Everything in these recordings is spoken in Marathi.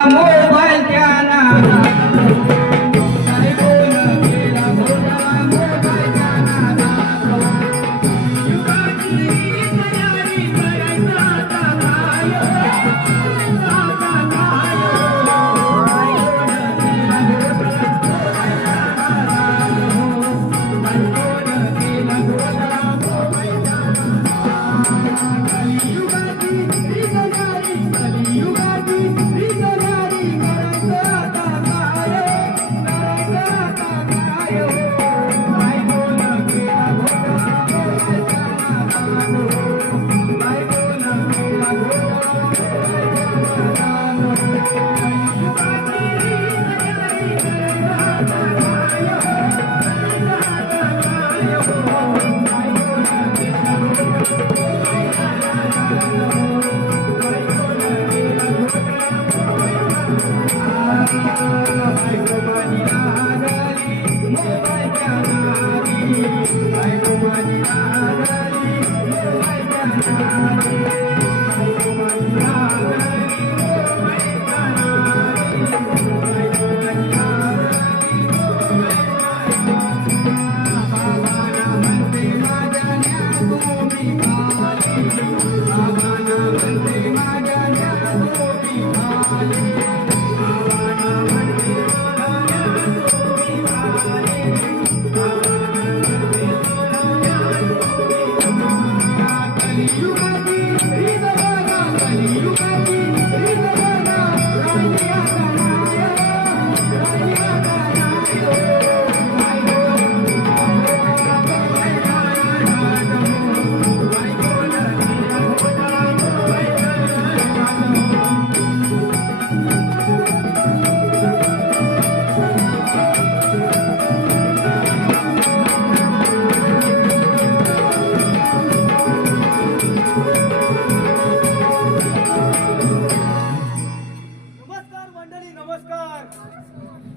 मोबाईल त्याना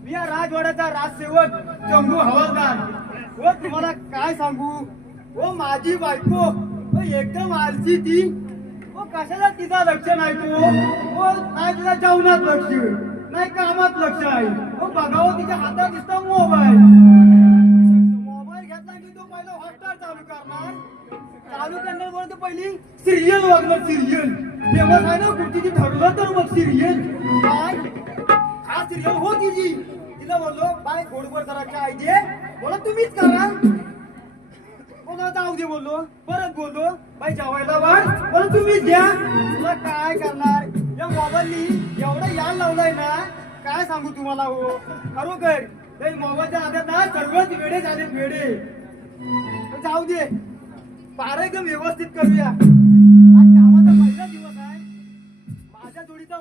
राजवाड्याचा राजसेवक चंगू हवालदार व तुम्हाला काय सांगू व माझी बायको एकदम आलसी ती व कशाला तिचा लक्ष नाही तो व नाही तिचा जेवणात लक्ष नाही कामात लक्ष आहे व बघावं तिच्या हातात दिसता मोबाईल घेतला की तो पहिला हॉटस्टार चालू करणार चालू करणार बोलतो पहिली सिरियल वागणार सिरियल फेमस आहे ना कुठची ठरलं तर मग सिरियल काय हा सिरियल हो तिची तिला बोललो बाय गोडगोड करायची आयडिया बोला तुम्हीच करा बोला जाऊ दे बोललो परत बोललो बाई जेवायला वाढ बोला तुम्हीच द्या तुला काय करणार या मोबाईलनी एवढं यायला लावलाय ना काय सांगू तुम्हाला हो खरोखर मोबाईलच्या आधार ना सर्वच वेडे झालेत वेडे जाऊ दे पारा एकदम व्यवस्थित करूया आज कामाचा पहिला दिवस आहे माझ्या जोडीचा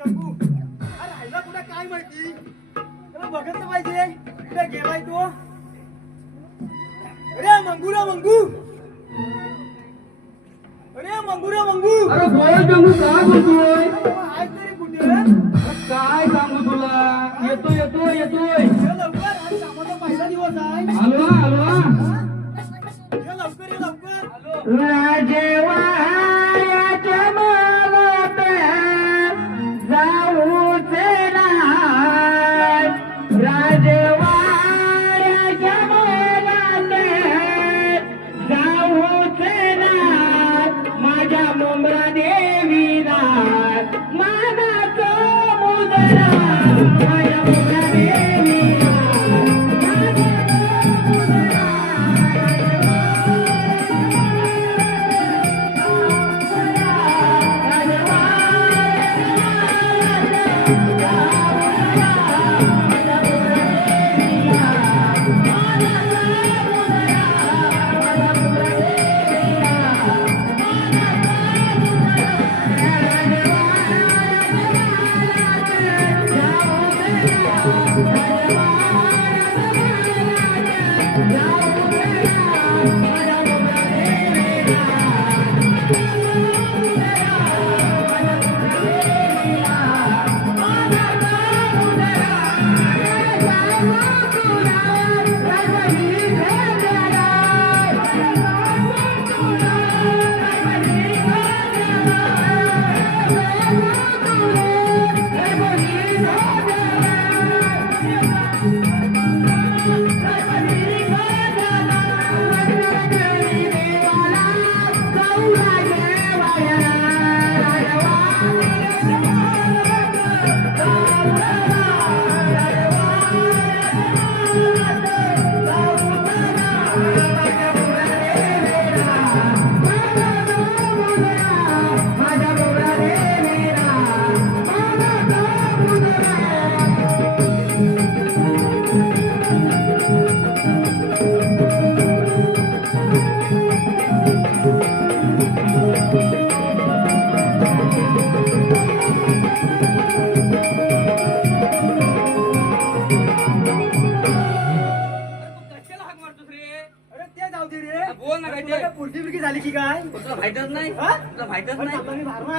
चंगू राहिला कुठे काय माहिती त्याला बघत पाहिजे कुठे गेलाय तो अरे मंगू रे मंगू अरे मंगू रे मंगू अरे बोल चंगू काय बोलतोय आज तरी कुठे काय सांगू तुला येतोय लवकर आज कामाचा पहिला दिवस आहे आलो लवकर ये लवकर राजेवाड्याच्या मालात जाऊच नाही राजेवाड्याच्या मालात जाऊच नाही माझ्या मुंबरा देवीला मानाचा मुदरा माझ्या मुंबरा देवीला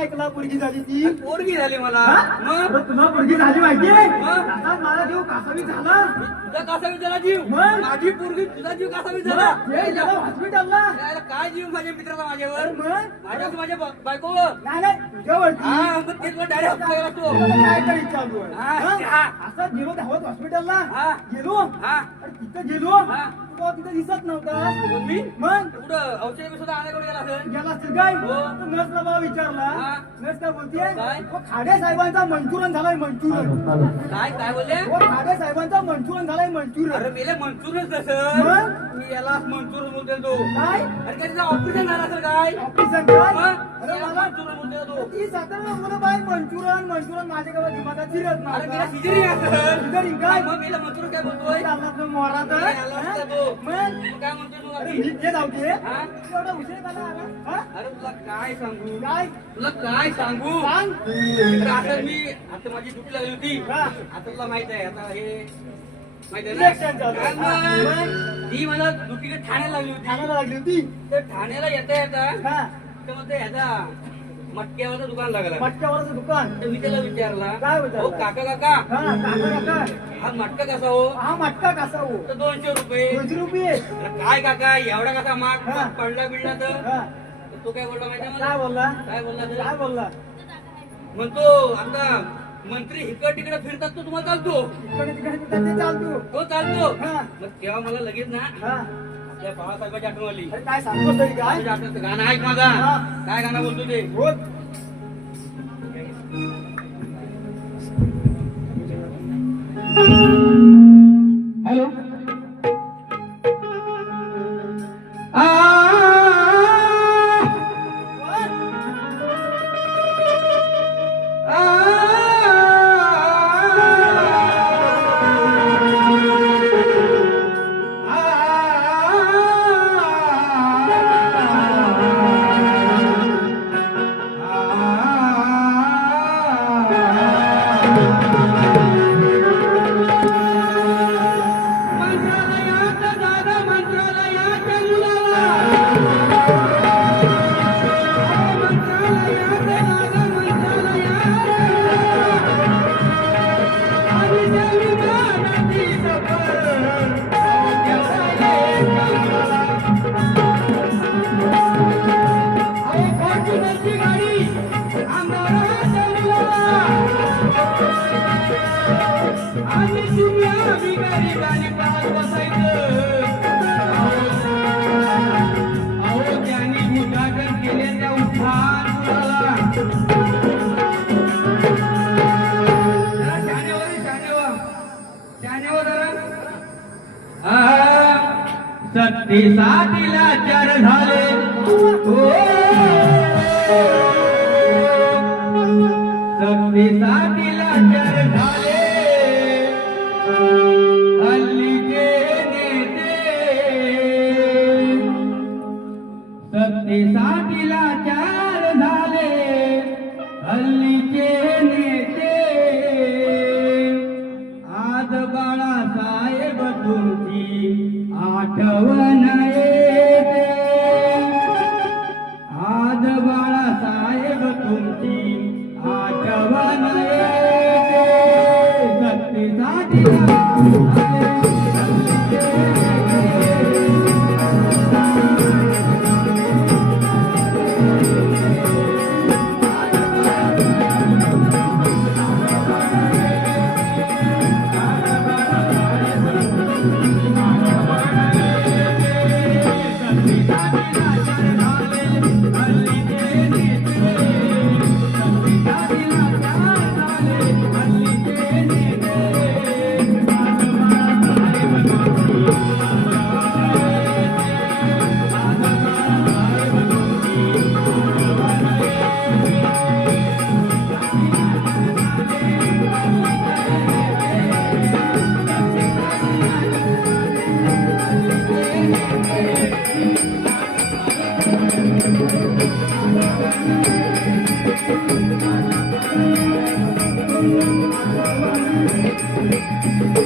एकला पोरगी झाली ती पोरगी झाली मला हा? मग अरे तुला पोरगी झाली माहितीये मग? तसाच माझा जीव कासावी झाला तुझा कसा विचारा जीव मग? माझी पोरगी तुझा जीव कसा विचारा हे गेला हॉस्पिटलला काय जीव माझ्या मित्राचा माझ्यावर मग माझ्या माझ्या बायकोवर नाही नाही तुझ्यावरती हा मग ते तुला डायरेक्ट हप्ता लागतो काय तरी चालू आहे हा? हा? असं गेलो धावत हॉस्पिटलला हा. गेलो हा आणि तिथं गेलो हा. तो तिथं दिसत नव्हता मग मी मग कुठं औषध सुद्धा आणायकडे गेला असेल गेला असेल काय हो. नर्सला मला विचारला हा. नर्स काय बोलतीये काय? तो खाडे साहेबांचा मंचुरन झालाय मंचुरन काय काय बोलले तो खाडे साहेबांचा मंचुरन झालाय अरे मंचुरन मेले मंचुरच नसेल मग? मी याला मंचुर बोलते तो काय अरे काय तिचं ऑपरेशन झालं असेल काय ऑपरेशन काय मग? अरे याला मला मंचुर बोलते तो ती सातारा बोलत बाय मंचुरन मंचुरन माझ्या गावात दिमागात शिरत अरे मेला नव्हता सिजरी असेल सिजरिंग काय? मग मेला मंचुर काय बोलतोय मोराचा याला असतं तो. मग तू काय म्हणतोय तू अरे बाकी? मी ते जाऊ दे हा? एवढा उशीर झाला आला हा? अरे तुला काय सांगू काय तुला काय सांगू सांग तर आता मी आता माझी ड्युटी लागली होती हा. आता तुला माहित आहे आता हे माहित आहे Election ना चालू आहे. काय हा. मग? ती मला ड्युटीकडे ठाण्याला लागली होती ठाण्याला लागली होती तर ठाण्याला येता येता हा तर मग ते ह्याचा मटक्यावरचं दुकान लागला मटक्यावरचं दुकान तर मी त्याला विचारला काय विचारलं? हो काका काका हा काका काका हा मटका कसा हो हा मटका कसा हो तर 200 रुपये 200 रुपये अरे काय काका एवढा कसा माग हा. पडला बिडला तर हा तर तो काय बोलला माहिती आहे काय मला बोलला काय बोलला तर? काय बोलला म्हणतो आता मंत्री इकड तिकडे फिरतात तो तुम्हाला चालतो इकडे तिकडे तिकडे ते चालतो तो चालतो हा. मग तेव्हा मला लगेच ना हा त्या बाळासाहेबाची आठवण आली अरे काय सांगतोस तरी काय माझ्या आठवण गाणं ऐक माझा हा. काय गाणं बोलतो ते बोल हॅलो मंत्रालयात दादा मंत्रालयाच्या मुलाला मंत्रालयात दादा मंत्रालयाच्या आणि देवी गाण्याची सफर फॉर्च्युनरची गाडी आमदाराच्या मुलाला आणि तुम्ही आम्ही गरिबांनी पाहत बसायचं अहो त्यांनी उद्घाटन केले त्या उद्धार मुलाला जरा शानेवर जरा सत्तेसाठी लाचार झाले हो सत्तेसाठी लाचार झाले हल्लीचे नेते सत्तेसाठी लाचार झाले हल्लीचे नेते आज बाळासाहेब तुमची आठवण येते आज बाळासाहेब तुमची आठवण येते सत्तेसाठी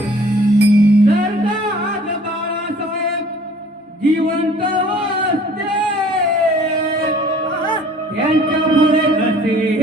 जर का आज बाळासाहेब जिवंत असते त्यांच्यामुळे कसे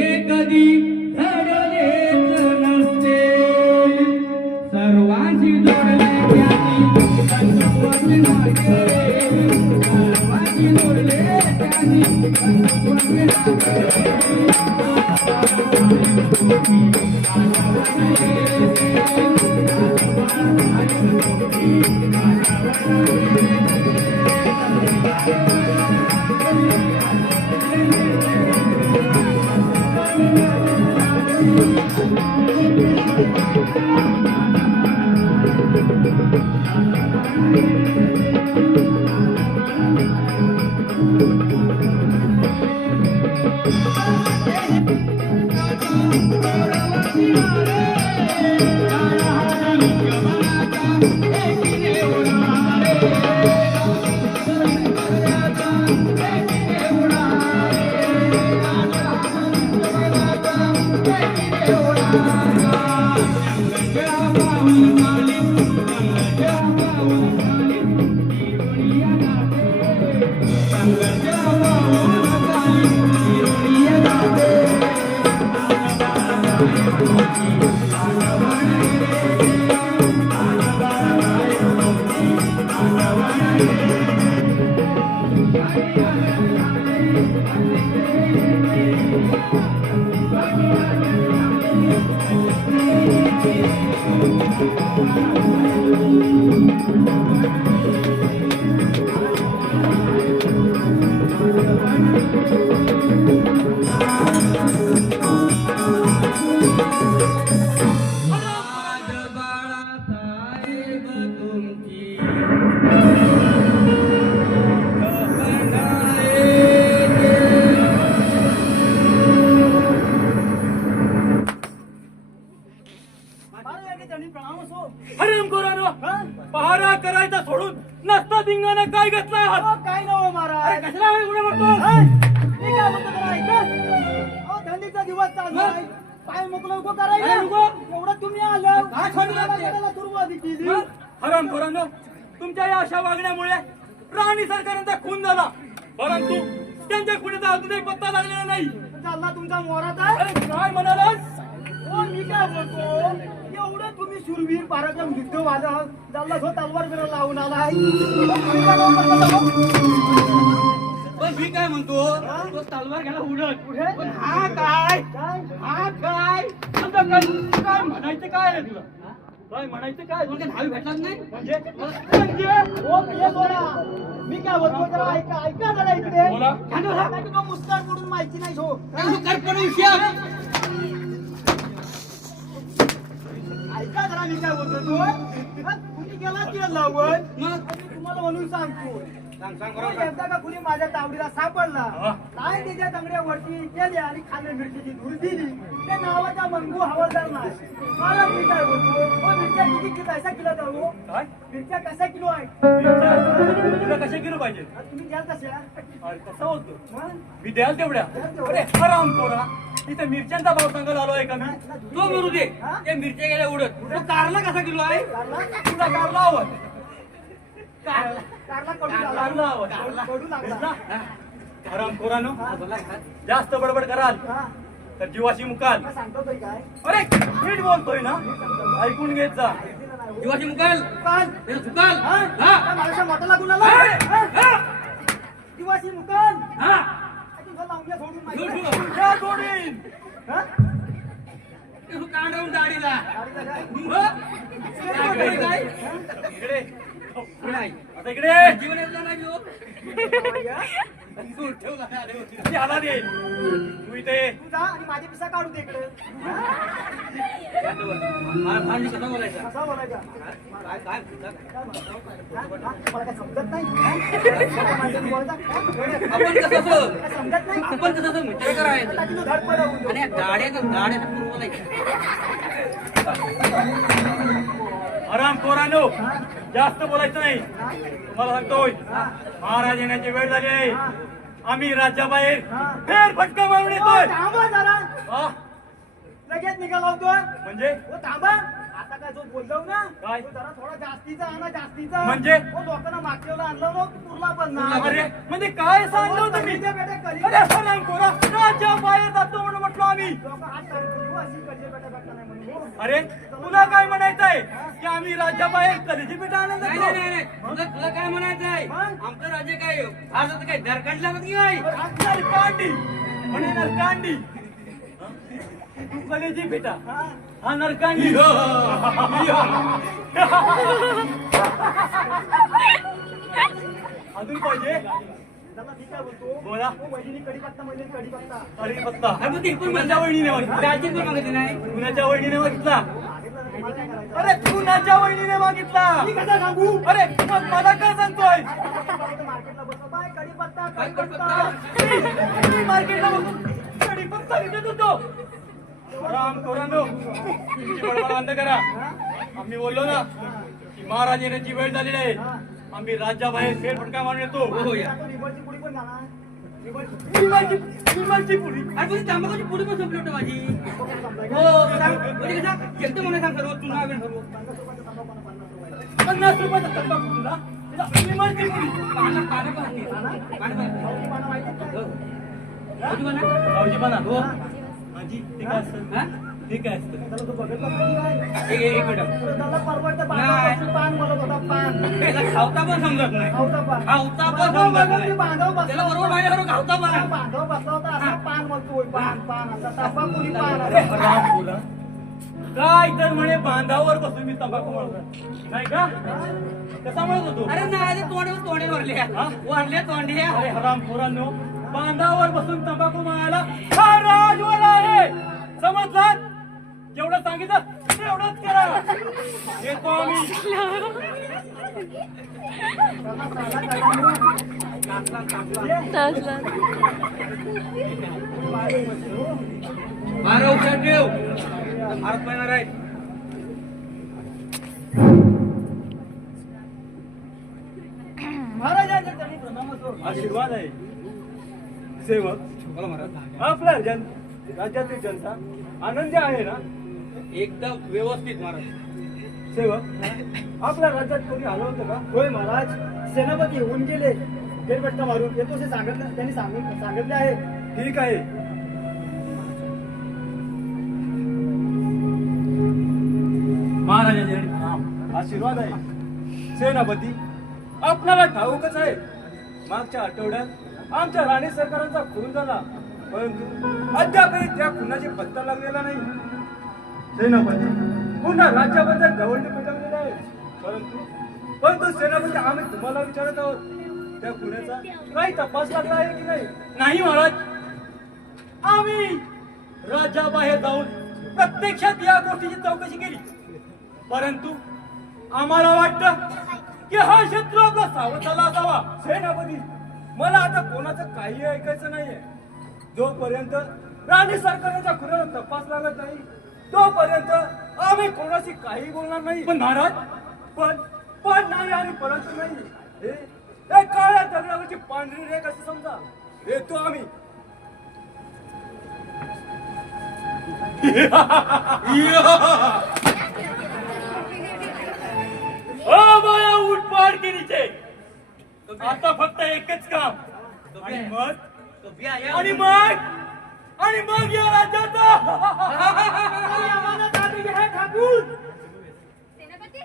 आज बाळासाहेब तुमची हरामखोरानो, पहारा करायचा सोडून नसता धिंगाणा काय घेतला आहात? काय ना हो महाराज कशाला आम्ही गुन्हे म्हणतो? मी काय म्हणतो जरा ऐका. अहो, थंडीचा दिवस चालू आहे. पाय मोकळं उभं करायला काय उभं? एवढं तुम्ही आलं काय थंडी लागते? मला दुर्वादी केली. हरामखोरानो, तुमच्या या अशा वागण्यामुळे राणी सरकारांचा खून झाला, परंतु त्यांच्या खुणीचा अजूनही पत्ता लागलेला नाही. चालला तुमचा मोरात आहे. अरे काय म्हणालास? हो मी काय बोलतो एवढं तुम्ही शूरवीर पराक्रम युद्ध वाला चालला हो तलवार बिरा लावून आलाय. पण मी काय म्हणतो तो तलवार घ्यायला उडत कुठे? पण हा काय काय हा काय आता काय म्हणायचं काय आहे तुला? काय म्हणायचं काय? तुला काय दहावी भेटलाच नाही म्हणजे हो ये बोला. मी काय बोलतो जरा ऐका ऐका जरा इकडे. बोला. काय तुला मुस्कान पडून माहिती नाही हो. ऐका जरा मी काय बोलतो तू तुम्ही गेला की लावत मग मी तुम्हाला म्हणून सांगतो सांग सांग तो बरोबर एकदा का कुणी माझ्या तावडीला सापडला हा. काय त्याच्या तांगड्यावरती केल्या आणि खाल्ल्या मिरचीची धूर दिली त्या नावाचा मंगू हवालदार नाही. मला मी काय बोलतो हो मिरच्या किती कशा किलो जाऊ काय? मिरच्या कशा किलो आहे तुला कशा किलो पाहिजे? तुम्ही घ्याल कशा अरे कसा बोलतो? मग? मी द्याल तेवढ्या. अरे हरामखोरा, इथे मिरच्यांचा भाव सांगायला आलोय का मी? तो मरू दे हा? त्या मिरच्या गेल्या उडत तो कारला कसा किलो आहे तुला कारला हवं? कारला कडू कारला हवं? कडू लागला हरामखोरानो, जास्त बडबड कराल हा तर जीवाशी मुकाल. मग सांगतो तरी काय अरे नीट बोलतोय ना, ऐकून घेत जा. जीवाची मुकाल काल त्याला चुकाल हा? हा माझ्या मोठा लागून आला दिवाशी मुकल हा तुझा लावून सोडून घेऊन माहिती ठेव. त्या जोडीन. हा? तू कांडवून दाढीला गाडीला काय? काय काय इकडे नाही आता इकडे जीवन येतला नाही हो. दूर ठेवला नाही आले होते. ती हातात येईल. तू इथे ये. तू जा आणि माझे पिसा काढून दे इकडे मला भांडी कसा बोलायचा कसा बोलायचा काय काय काय म्हणतो? हा? हा? मला काय समजत नाही हा? माणसाने बोलायचा? हा? आपण कसं असं काय समजत नाही आपण कसं असं मित्र करायचं टाकी तू धड पडवून देऊ. आणि या गाड्याचं पूर्व नाही हरामखोरानो, जास्त बोलायचं नाही. तुम्हाला सांगतोय, महाराज येण्याची वेळ झाली आहे. आम्ही राज्याबाहेर फेर फटका मारून ओ, येतोय. थांबा जरा हा? लगेच निघाला होतोय म्हणजे ओ थांबा आता काय जो बोललो ना काय? तो जरा थोडा जास्तीचा आणा जास्तीचा म्हणजे? ओ लोकांना मागच्याला आणलं ना पुरला पण ना अरे म्हणजे काय सांगतो तुम्ही? बेटा करी अरे हरामखोरा, राज्याबाहेर जातो म्हणून म्हटलो आम्ही. लोक हात काढून अशी कधी बेटा बेटा नाही म्हणून अरे तुला काय म्हणायचंय की आम्ही राज्याबाहेर कधीची पिठा आणत नाही जातो? नाही नाही तुला काय म्हणायचं आहे आमचं राज्य काय आज आता काय झारखंड लागत की काय नरकांडी म्हणे नरकांडी तू कलेची पिठा हा नरकांडी अजून पाहिजे त्याला मी काय बोलतो बोला. वहिनी कडीपत्ता म्हणजे कडीपत्ता अरे पत्ता अरे मग ते पण कुणाच्या वहिनीने मागितला राज्य पण मागितलं नाही कुणाच्या वहिनीने मागितला मला काय करायचं अरे कुणाच्या वहिनीने मागितला मी कसं सांगू अरे मग मला काय सांगतोय मार्केटला बसतो बाय कडीपत्ता काय कडीपत्ता मी मार्केटला बसून कडीपत्ता विकत होतो राम कोरांनो तुमची बडबड बंद करा आम्ही बोललो ना की महाराज येण्याची वेळ झालेली आहे आम्ही राज्याबाहेर फेरफटका मारून येतो हो या रिबरची पुडी पण झाला विमानची पुरी अरे पण तांबाखाची पुढे पण संपली होती माझी हो सांग म्हणजे कसं एकदम मला सांग सर्व तू नाव सर्व 50 रुपयाचा तंबाखू तुला विमानची पुरी पाना पाना पाना भाऊजी म्हणा हो माझी ते काय असतं हा ते काय असतं त्याला तो बघितला पाहिजे एक मिनिट त्याला परवडतं नाही. पान बोलत होता पान त्याला खावता पण समजत नाही खावता पान खावता पण समजत नाही बांधव त्याला बसला बरोबर माहिती बरोबर खावता पण आहे. बांधव बसला होता असा पान म्हणतोय पान पान असा तंबाखुनी पान अरे हराम बोला काय तर म्हणे बांधावर बसून मी तंबाखू म्हणतो नाही का कसा म्हणत होतो अरे नाही तोंडे वाढले वाढले तोंडे अरे हराम पोरांनो बांधावर बसून तंबाखू मागायला हा राजवाडा आहे समजलात जेवढं सांगितलं तेवढंच करा येतो आम्ही बारा उठा ठेव भारत पाहणार आहे महाराजांच्या चरणी प्रणाम असो. आशीर्वाद आहे सेवक बोला महाराज आपल्या राज्यातील जनता आनंदी आहे ना एकदम व्यवस्थित महाराज सेवक आपल्या राज्यात कोणी आलं होतं का होय महाराज सेनापती होऊन गेले फेरफटका मारून येतो असे सांगितलं त्यांनी सांगितले आहे ठीक आहे महाराजांचे आशीर्वाद आहे सेनापती आपल्याला ठाऊकच आहे मागच्या आठवड्यात आमच्या राणी सरकारांचा खून झाला परंतु अद्यापही त्या खुनाची पत्ता लागलेला नाही सेनापती पुन्हा राज्याबद्दल गवळणी पेटवलेली आहे परंतु सेनापती आम्ही तुम्हाला विचारत आहोत त्या खुनाचा काही तपास लागला आहे की नाही महाराज आम्ही राज्याबाहेर जाऊन प्रत्यक्षात या गोष्टीची चौकशी केली परंतु आम्हाला वाटतं की हा शत्रू आपला सावध झाला असावा सेनापती मला आता कोणाचं काही ऐकायचं नाहीये जोपर्यंत राणी सरकारचा खुनाचा तपास लागत नाही तोपर्यंत आम्ही कोणाशी काही बोलणार नाही पण महाराज पण नाही आणि परंतु नाही हे काळ्या दगडावरची पांढरी रेख अशी समजा येतो आम्ही माया उठपाड केलीचे आता फक्त एकच काम आणि मग या राज्याचा सेनापती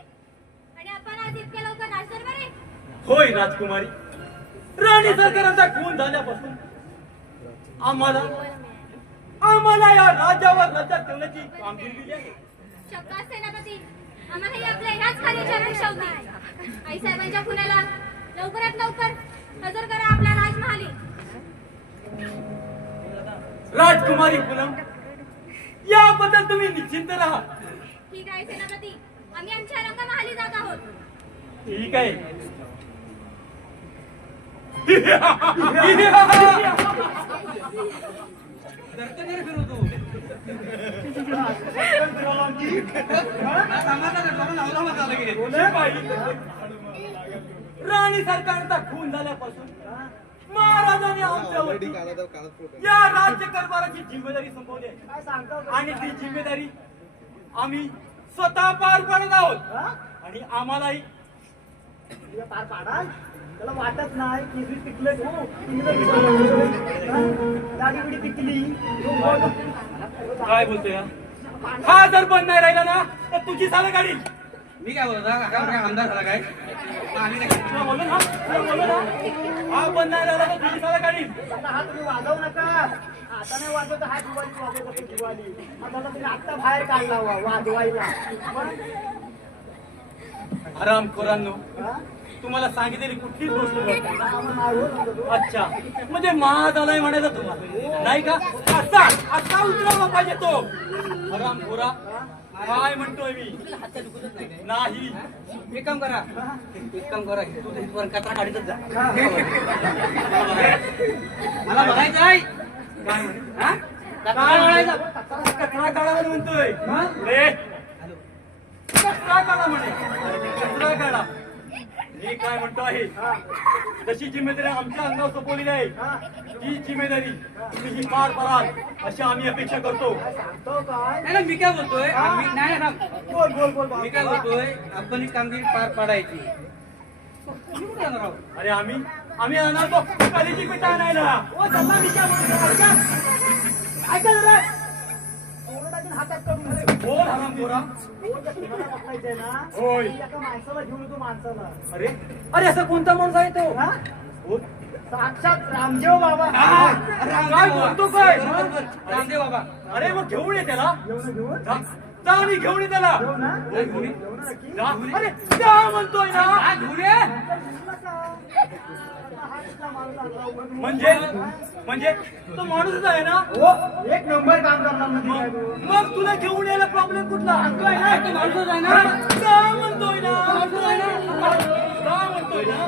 आणि आपण आज इतक्या लवकर नाचणार बरे होय राजकुमारी राणी सरकारांचा खून झाल्यापासून आम्हाला या राज्यावर राज्यात ठेवण्याची कामगिरी दिली आहे शक्का सेनापती आम्हालाही आपल्या ह्याच कार्याची अपेक्षा होती आई साहेबांच्या खुनाला लवकरात लवकर हजर करा आपल्या राजमहाली राजकुमारी पूनम याबद्दल तुम्ही निश्चिंत राहा ठीक आहे सेनापती आम्ही आमच्या रंगमहाली जात आहोत ठीक आहे राणी सरकारचा खून झाल्यापासून महाराजांनी आमच्यावरती या राज्य कारभाराची जिम्मेदारी संपवली आहे काय सांगता आणि ती जिम्मेदारी आम्ही स्वतः पार पाडत आहोत आणि आम्हालाही पार पाडाल त्याला वाटत नाही केसरी पिकले दाढी बिडी पिकली काय बोलतोय हा जर बंद नाही राहिला ना तर तुझी साला गाडी. मी काय बोलतो काय आमदार झाला काय आम्ही काय तुला बोललो ना हा बंद नाही राहिला तर तुझी साला गाडी. आता हा तुम्ही वाजवू नका. आता नाही वाजवत हा दिवाळी वाजवत असतो दिवाळी. आता तुम्ही आत्ता बाहेर काढला वाजवायला. आराम खोरांनो हा? तुम्हाला सांगितलेली कुठलीच गोष्ट करत नाही. आम्हाला मारू. अच्छा म्हणजे महाग आलाय म्हणायचं तुम्हाला नाही का. असा असा उतरावा पाहिजे तो आराम खोरा. काय म्हणतोय मी नाही. एक काम करा तू इथवर कचरा काढतच जा. मला बघायचं आहे काय म्हणे हा? कचरा काढायचा. कचरा काढा म्हणतोय रे. कचरा काढा म्हणे कचरा काढा. मी काय म्हणतो आहे जशी जिम्मेदारी आमच्या अंगावर सोपवलेली आहे ती जिम्मेदारी तुम्ही ही पार पडाल अशी आम्ही अपेक्षा करतो. सांगतो काय? नाही ना मी काय बोलतोय नाही ना बोल बोल बोल मी काय बोलतोय आपण ही कामगिरी पार पाडायची. तुम्ही कुठे जाणार आहोत? अरे आम्ही आणणार तो कालीची पिठा आणायला. ओ चला मी काय बोलतो ऐका. ऐका जरा. ओरडातून हातात करून घे. बोल आराम खोरा. ओरडा तुम्हाला पकडायचंय ना. होय. ती एका माणसाला घेऊन येतो माणसाला. अरे अरे असा कोणता माणूस आहे तो. हा? बोल. साक्षात रामदेव बाबा. काय बोलतो काय. बरोबर रामदेव बाबा. अरे मग घेऊन ये त्याला. घेऊन जा जा आणि घेऊन ये त्याला. घेऊ ना. नाही, घेऊन ये. घेऊ ना नक्की. जा. अरे जा म्हणतोय ना. हा, घेऊन ये. म्हणजे तो माणूसच आहे ना. हो एक नंबर काम करणार म्हणजे काय तू? मग तुला घेऊन यायला प्रॉब्लेम कुठला. सांगतोय ना, तो माणूसच आहे ना. जा म्हणतोय ना. जा म्हणतोय ना.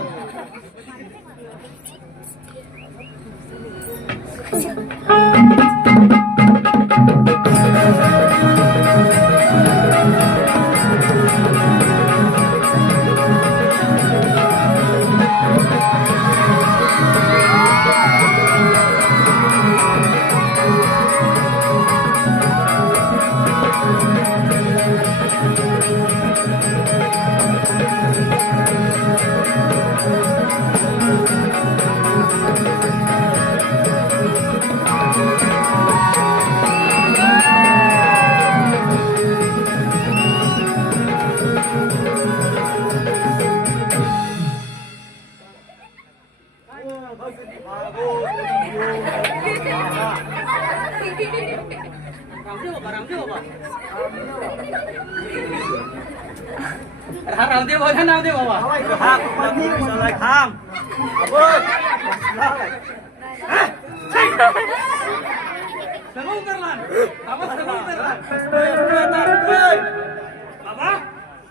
रामदेव बाबा. हा रामदेव बाबा नामदेव बाबा. सर्व उतरला. बाबा सर्व उतरला.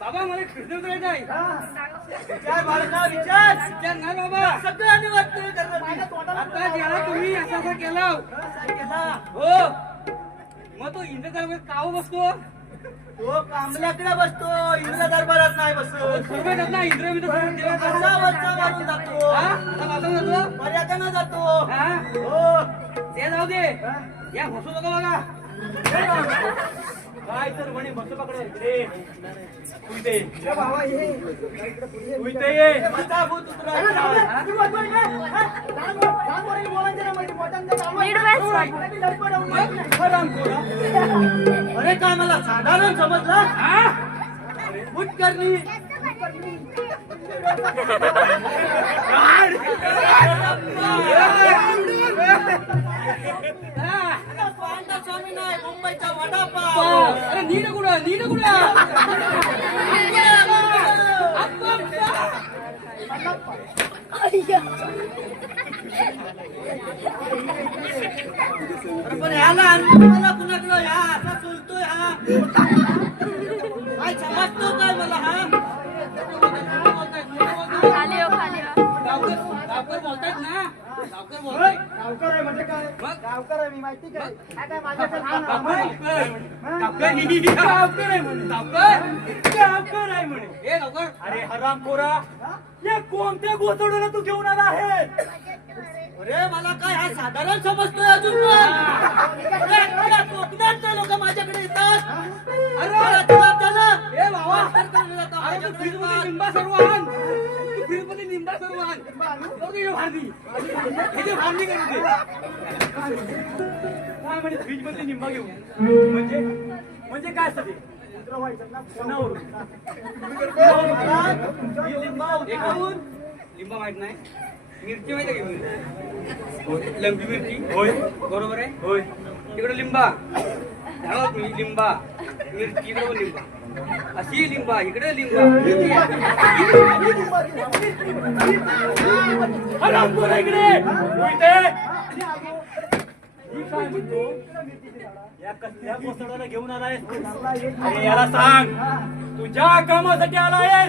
बाबा मला कृष्ण उतरायचं आहे. विचार बाळका विचार. विचार नाही बाबा. सगळ्यांनी वाटतोय करणार. आता ज्याला तुम्ही असं केलं हो मग तो इंद्र दरबार काव बसतो. तो कामल्याकडे बसतो इंद्र दरबारात नाही बसत. सर्व ना इंद्र मी वरचा मारून जातो. जातो पर्यटन जातो. हा हो ते जाऊ दे या घोसू नका बघा. काय तर म्हणे बसू पकडे रे. तू इथे ये. बाबा हे तू इथे ये. आता भूत उतरायचा. हराम खोरा. अरे काय मला साधारण समजला. भूत करणी. स्वामी नाही मुंबईचा वडापाव. अरे नीट कुठं पण ह्याला आणलं मला कुणाकडं ह्या असा चुलतोय हा. काय समजतो काय मला हा. गावकर बोलतायत ना. गावकर बोलताय. गावकर आहे म्हणजे काय मग? गावकर आहे मी माहिती काय हा काय माझ्याकडे गावकर आहे म्हणे. ए गावकर अरे हरामखोरा या कोणत्या गोचवडीला तू घेऊन आला आहे. अरे मला काय हा साधारण समजतोय अजून पण. कोकणात लोक माझ्याकडे येतात. अरे जबाब झालं. ए बाबा माझ्याकडे तू फिरमध्ये येतात. निंबा सर्व आण. तू फिरमध्ये निंबा सर्व आण. जाऊ दे, हे भांडी हे भांडी करू दे. काय म्हणे फ्रीज मधली निंबा घेऊन म्हणजे म्हणजे काय असतं ते उतरवायचं ना. कोणावरून? ही लिंबा हे खाऊन लिंबा माहित नाही मिरची माहिती आहे घेऊन लंबी मिरची होय बरोबर आहे होय इकडे लिंबा झाडावर तुम्ही लिंबा मिरची इकडे पण लिंबा अशी लिंबा इकडे लिंबा हरामखोर इकडे उलटे. मी काय म्हणतो या कसल्या कोसळाला घेऊन आलाय अरे याला सांग तुझ्या कामासाठी आलाय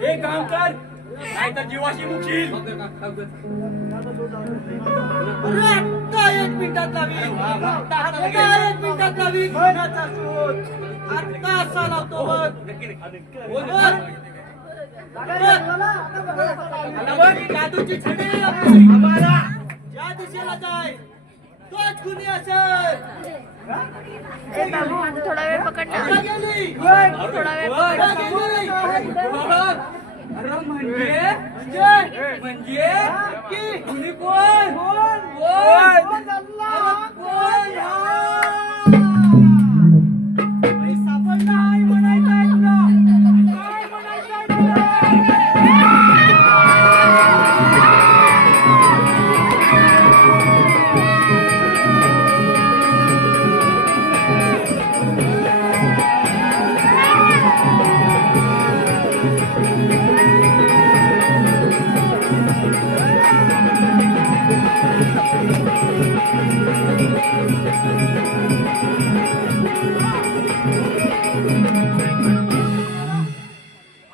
हे काम कर नाहीतर जीवाशी मुकशील. अरे आत्ता 1 मिनिटात लावी आत्ता 1 मिनिटात लावी कोणाचा शोध आत्ता असा लावतो बघ बोल बोल जादूची छडी आम्हाला ज्या दिशेला जाय तोच कुणी असेल थोडा वेळ पकड ना. आता गेली थोडा वेळ पकड. आता गेली अरे म्हणजे म्हणजे की कुणी कोण कोण सापडला आहे म्हणायचं आहे तुला काय म्हणायचं आहे तुला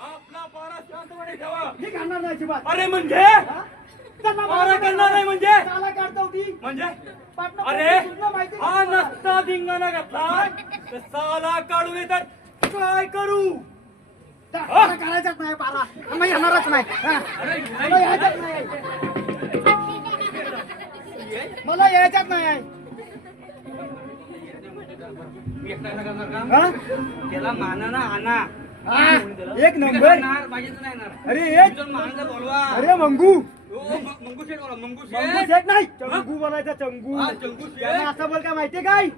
आपला पारा शांतपणे ठेवा. ही घालणार नाही अजिबात. अरे म्हणजे त्यांना पारा करणार नाही म्हणजे चाला काढता होती. म्हणजे पाटणा अरे तुला माहिती आहे हा का? नसता धिंगाणा घातला तर साला काढून येतात काय करू मला करायचाच नाही पारा आम्ही येणारच नाही हा. मला यायचंच नाही मला यायचंच नाही मी एकटा करणार का हा? त्याला मानाना आणा हा, एक मी नंबर करणार, माझ्याच नाही येणार अरे मी एक तर मानाला बोलवा अरे मंगू मंगू शेठ बोला मंगू चंगू शेठ शेठ नाही चंगू बोलायचा चंगू हा, चंगू शेठ. त्यांना असं बोल का माहितीये काय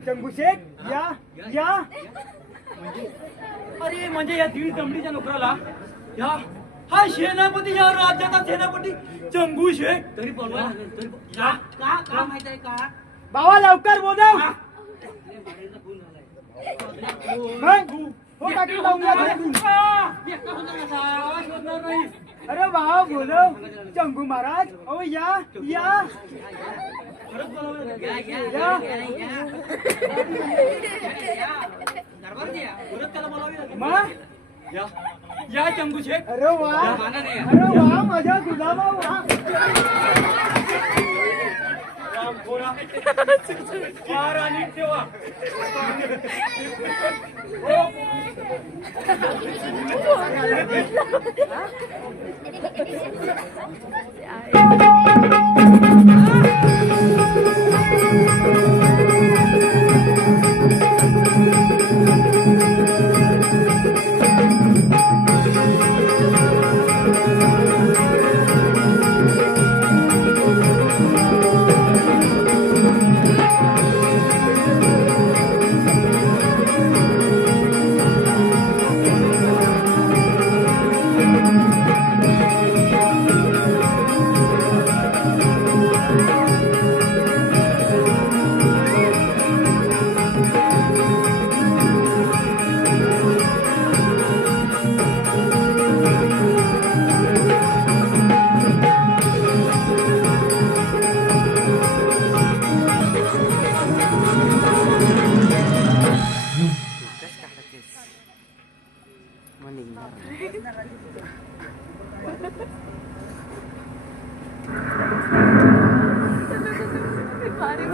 चंगू शेठ या या अरे म्हणजे या दीड दमडीच्या नोकराला या हा सेनापती या राज्याचा सेनापती चंगू शेख तरी बोलवा तरी का का का माहित आहे का बाबा लवकर बोलव मारेचा फोन झालाय मग हो टाकी लावून या चंगू. मी एकटा होणार कसा आवाज होणार नाही अरे बाबा बोलव चंगू महाराज ओ या या घ्या घ्या या. दरबार द्या परत त्याला बोलावी लागेल मग या या चंगू शेख अरे वा मानाने या. अरे वा माझ्या गुलाबा वा राम खोरा पारा नीट ठेवा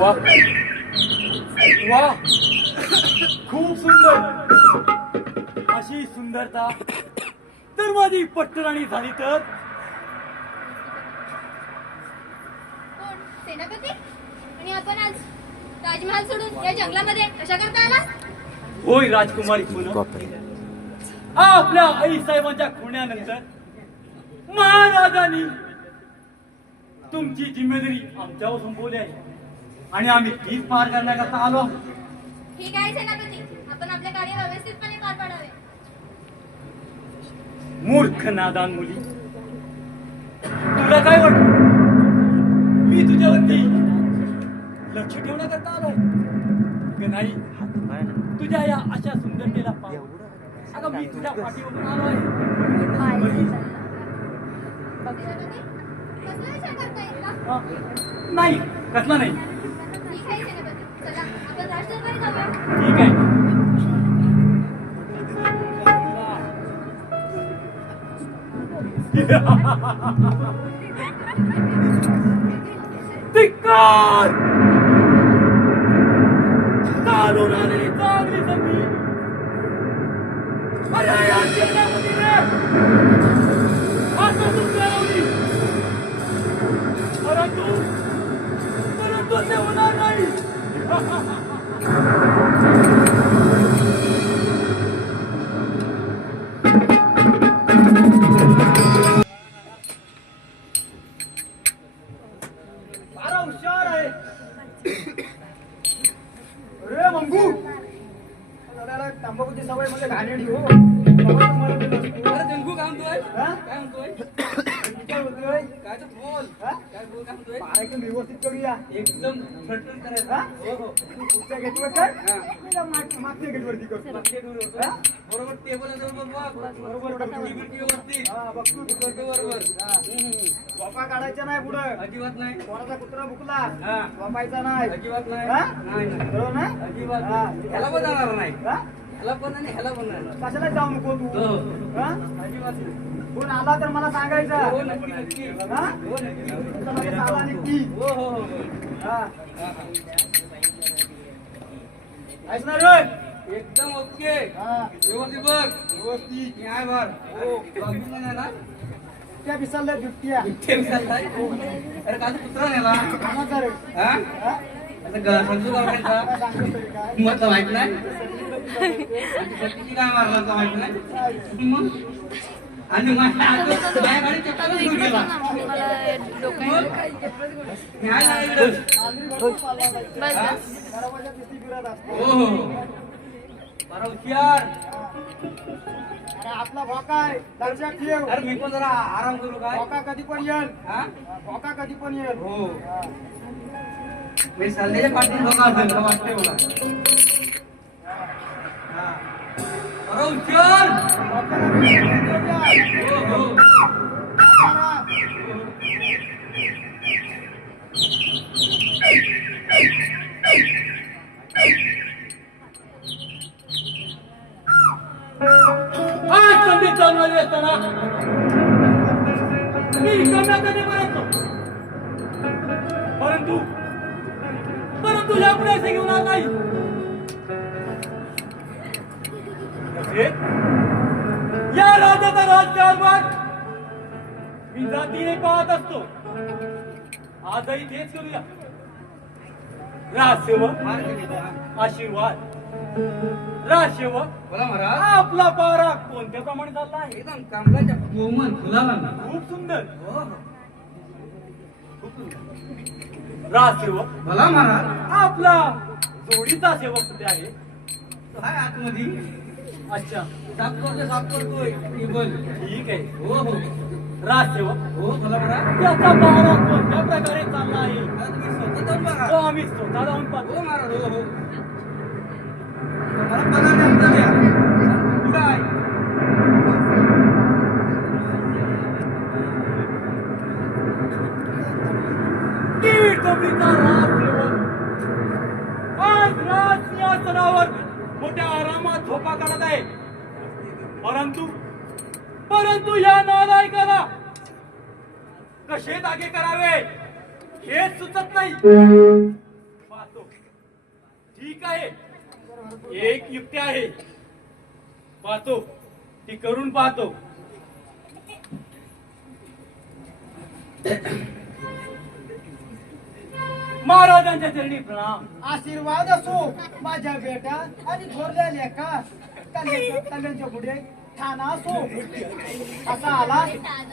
वा वा खूप सुंदर अशी सुंदरता तर माझी पट्टराणी झाली तर कोण सेनापती आणि आपण आज ताजमहाल सोडून या जंगलामध्ये कशा करता आला होय राजकुमारी पुनम आपल्या आई साहेबांच्या खुण्यानंतर महाराजांनी तुमची जिम्मेदारी आमच्यावर सोपवली आहे आणि आम्ही तीच पार करण्याकरता आलो. ठीक आहे सेनापती, आपण आपले कार्य व्यवस्थितपणे पार पाडावे. मूर्ख नादान मुली, तुला काय वाटतं मी तुझ्यावरती लक्ष ठेवण्याकरता आलोय की नाही? तुझ्या या अशा सुंदरतेला पाहून अगं मी तुझ्या पाठीवरून आलोय. सेनापती, कसला विचार करता येईल का? नाही, कसला नाही. ठीक आहे सेनापती, चला आपण राजदरबारी जाऊया. ठीक आहे. धिक्कार! चालून आलेली चांगली संधी अरे या सेनापतीने हातातून मिळवली. परंतु ते होणार नाही. फार हुशार आहे. अरे मंगू, तंबाखूची सवय म्हणजे घाणेरडी हो. अरे जंगू काय म्हणतोय? हा? काय म्हणतोय? काय बोलतोय? काय तर बोल. हा? काय बोल काय म्हणतोय? फार एकदम व्यवस्थित करूया. एकदम ठणठण करायचं. हा? हो हो. पुढच्या गेटवर कर. नाही का मागच्या गेटवरती कर. मागच्या door वर. हा? बरोबर टेबल जवळ बघ. बरोबर बघतो. टीव्ही वरती. हा, बघतो तिकडे. बरोबर. झोपा काढायचा नाही पुढं. अजिबात नाही. कोणाचा कुत्रा भुकला हा. झोपायचा नाही. अजिबात नाही. हा? नाही नाही. बरोबर ना? अजिबात हा. नाही. ह्याला पण जाणार नाही. हा? ह्याला पण आणि ह्याला पण नाही. कशाला जाऊ नको तू हो. हा? अजिबात नाही. कोण आला तर मला सांगायचं. हो नक्की नक्की. हा? हो नक्की. तुमचा लगेच आला निघती. हो हो हो हो. हा. हा, हा. ऐकणार रे? एकदम ओके. हा. व्यवस्थित बघ. व्यवस्थित. मी आहे बर. हो. बाकी नाही ना? त्या विसरल्या दुपट्या. इथे विचारलाय. अरे काल कुत्रा नेला. कामाचा रे. हा? हा? आता समजू काय का सांगतोस तरी काय? मग माहित नाही. आणि पत्नीची काय मारला तर माहित नाही. मग आणि माझ्या गाडी चक्का घेऊन गेला. मला डोकं मी आहे ना इकडं. बस बस. दरवाजा किती फिरत असतो. हो हो हो. बरं हुशार. अरे आपला भोका आहे लक्षात ठेव. अरे मी पण जरा आराम करू काय? भोका कधी पण येईल. हा? भोका कधी पण येईल. हो. हा. मी सल्ल्याच्या पाठीत बघा असेल का वाटतंय मला. हा. बरं हुशार. भोक्याला भेटून द्या. हो हो. आकारा. आज संधी चालवली असताना मी कधी पर्यंत परंतु यापुढे असे घेऊन आला नाही. या राज्याचा राजकारभार मी जातीने पाहत असतो. आजही तेच करूया. राजसेवक आशीर्वाद. राजसेवक बोला महाराज. आपला पारा कोणत्या प्रमाणे चालला आहे? एकदम कामगाच्या कोमल फुलाला. खूप सुंदर. हो हो. राजसेवक बोला महाराज. आपला जोडीचा सेवक कुठे आहे? तो आहे आतमध्ये. अच्छा, साफ करतोय टेबल. ठीक आहे. हो हो. राजसेवक हो बोला महाराज. त्याचा पारा कोणत्या प्रकारे चालला आहे? आता तुम्ही स्वतः जाऊन बघा. तो आम्ही स्वतः जाऊन पाहतो. हो महाराज. हो हो. मला पगार द्या द्या. कुठं आहे? कीड कबरीचा राजसेवक आज राजसिंहासनावर मोठ्या आरामात झोपा काढत आहे. परंतु या नालायकाला कसे दागे करावे हे सुचत नाही. पाहतो. ठीक आहे, एक युक्ती आहे. पाहतो, ती करून पाहतो. महाराजांच्या चरणी प्रणाम. आशीर्वाद असो माझ्या बेटा आणि थोरल्या लेखा. कल्याणच्या पुढे ठाणा असो. असा आला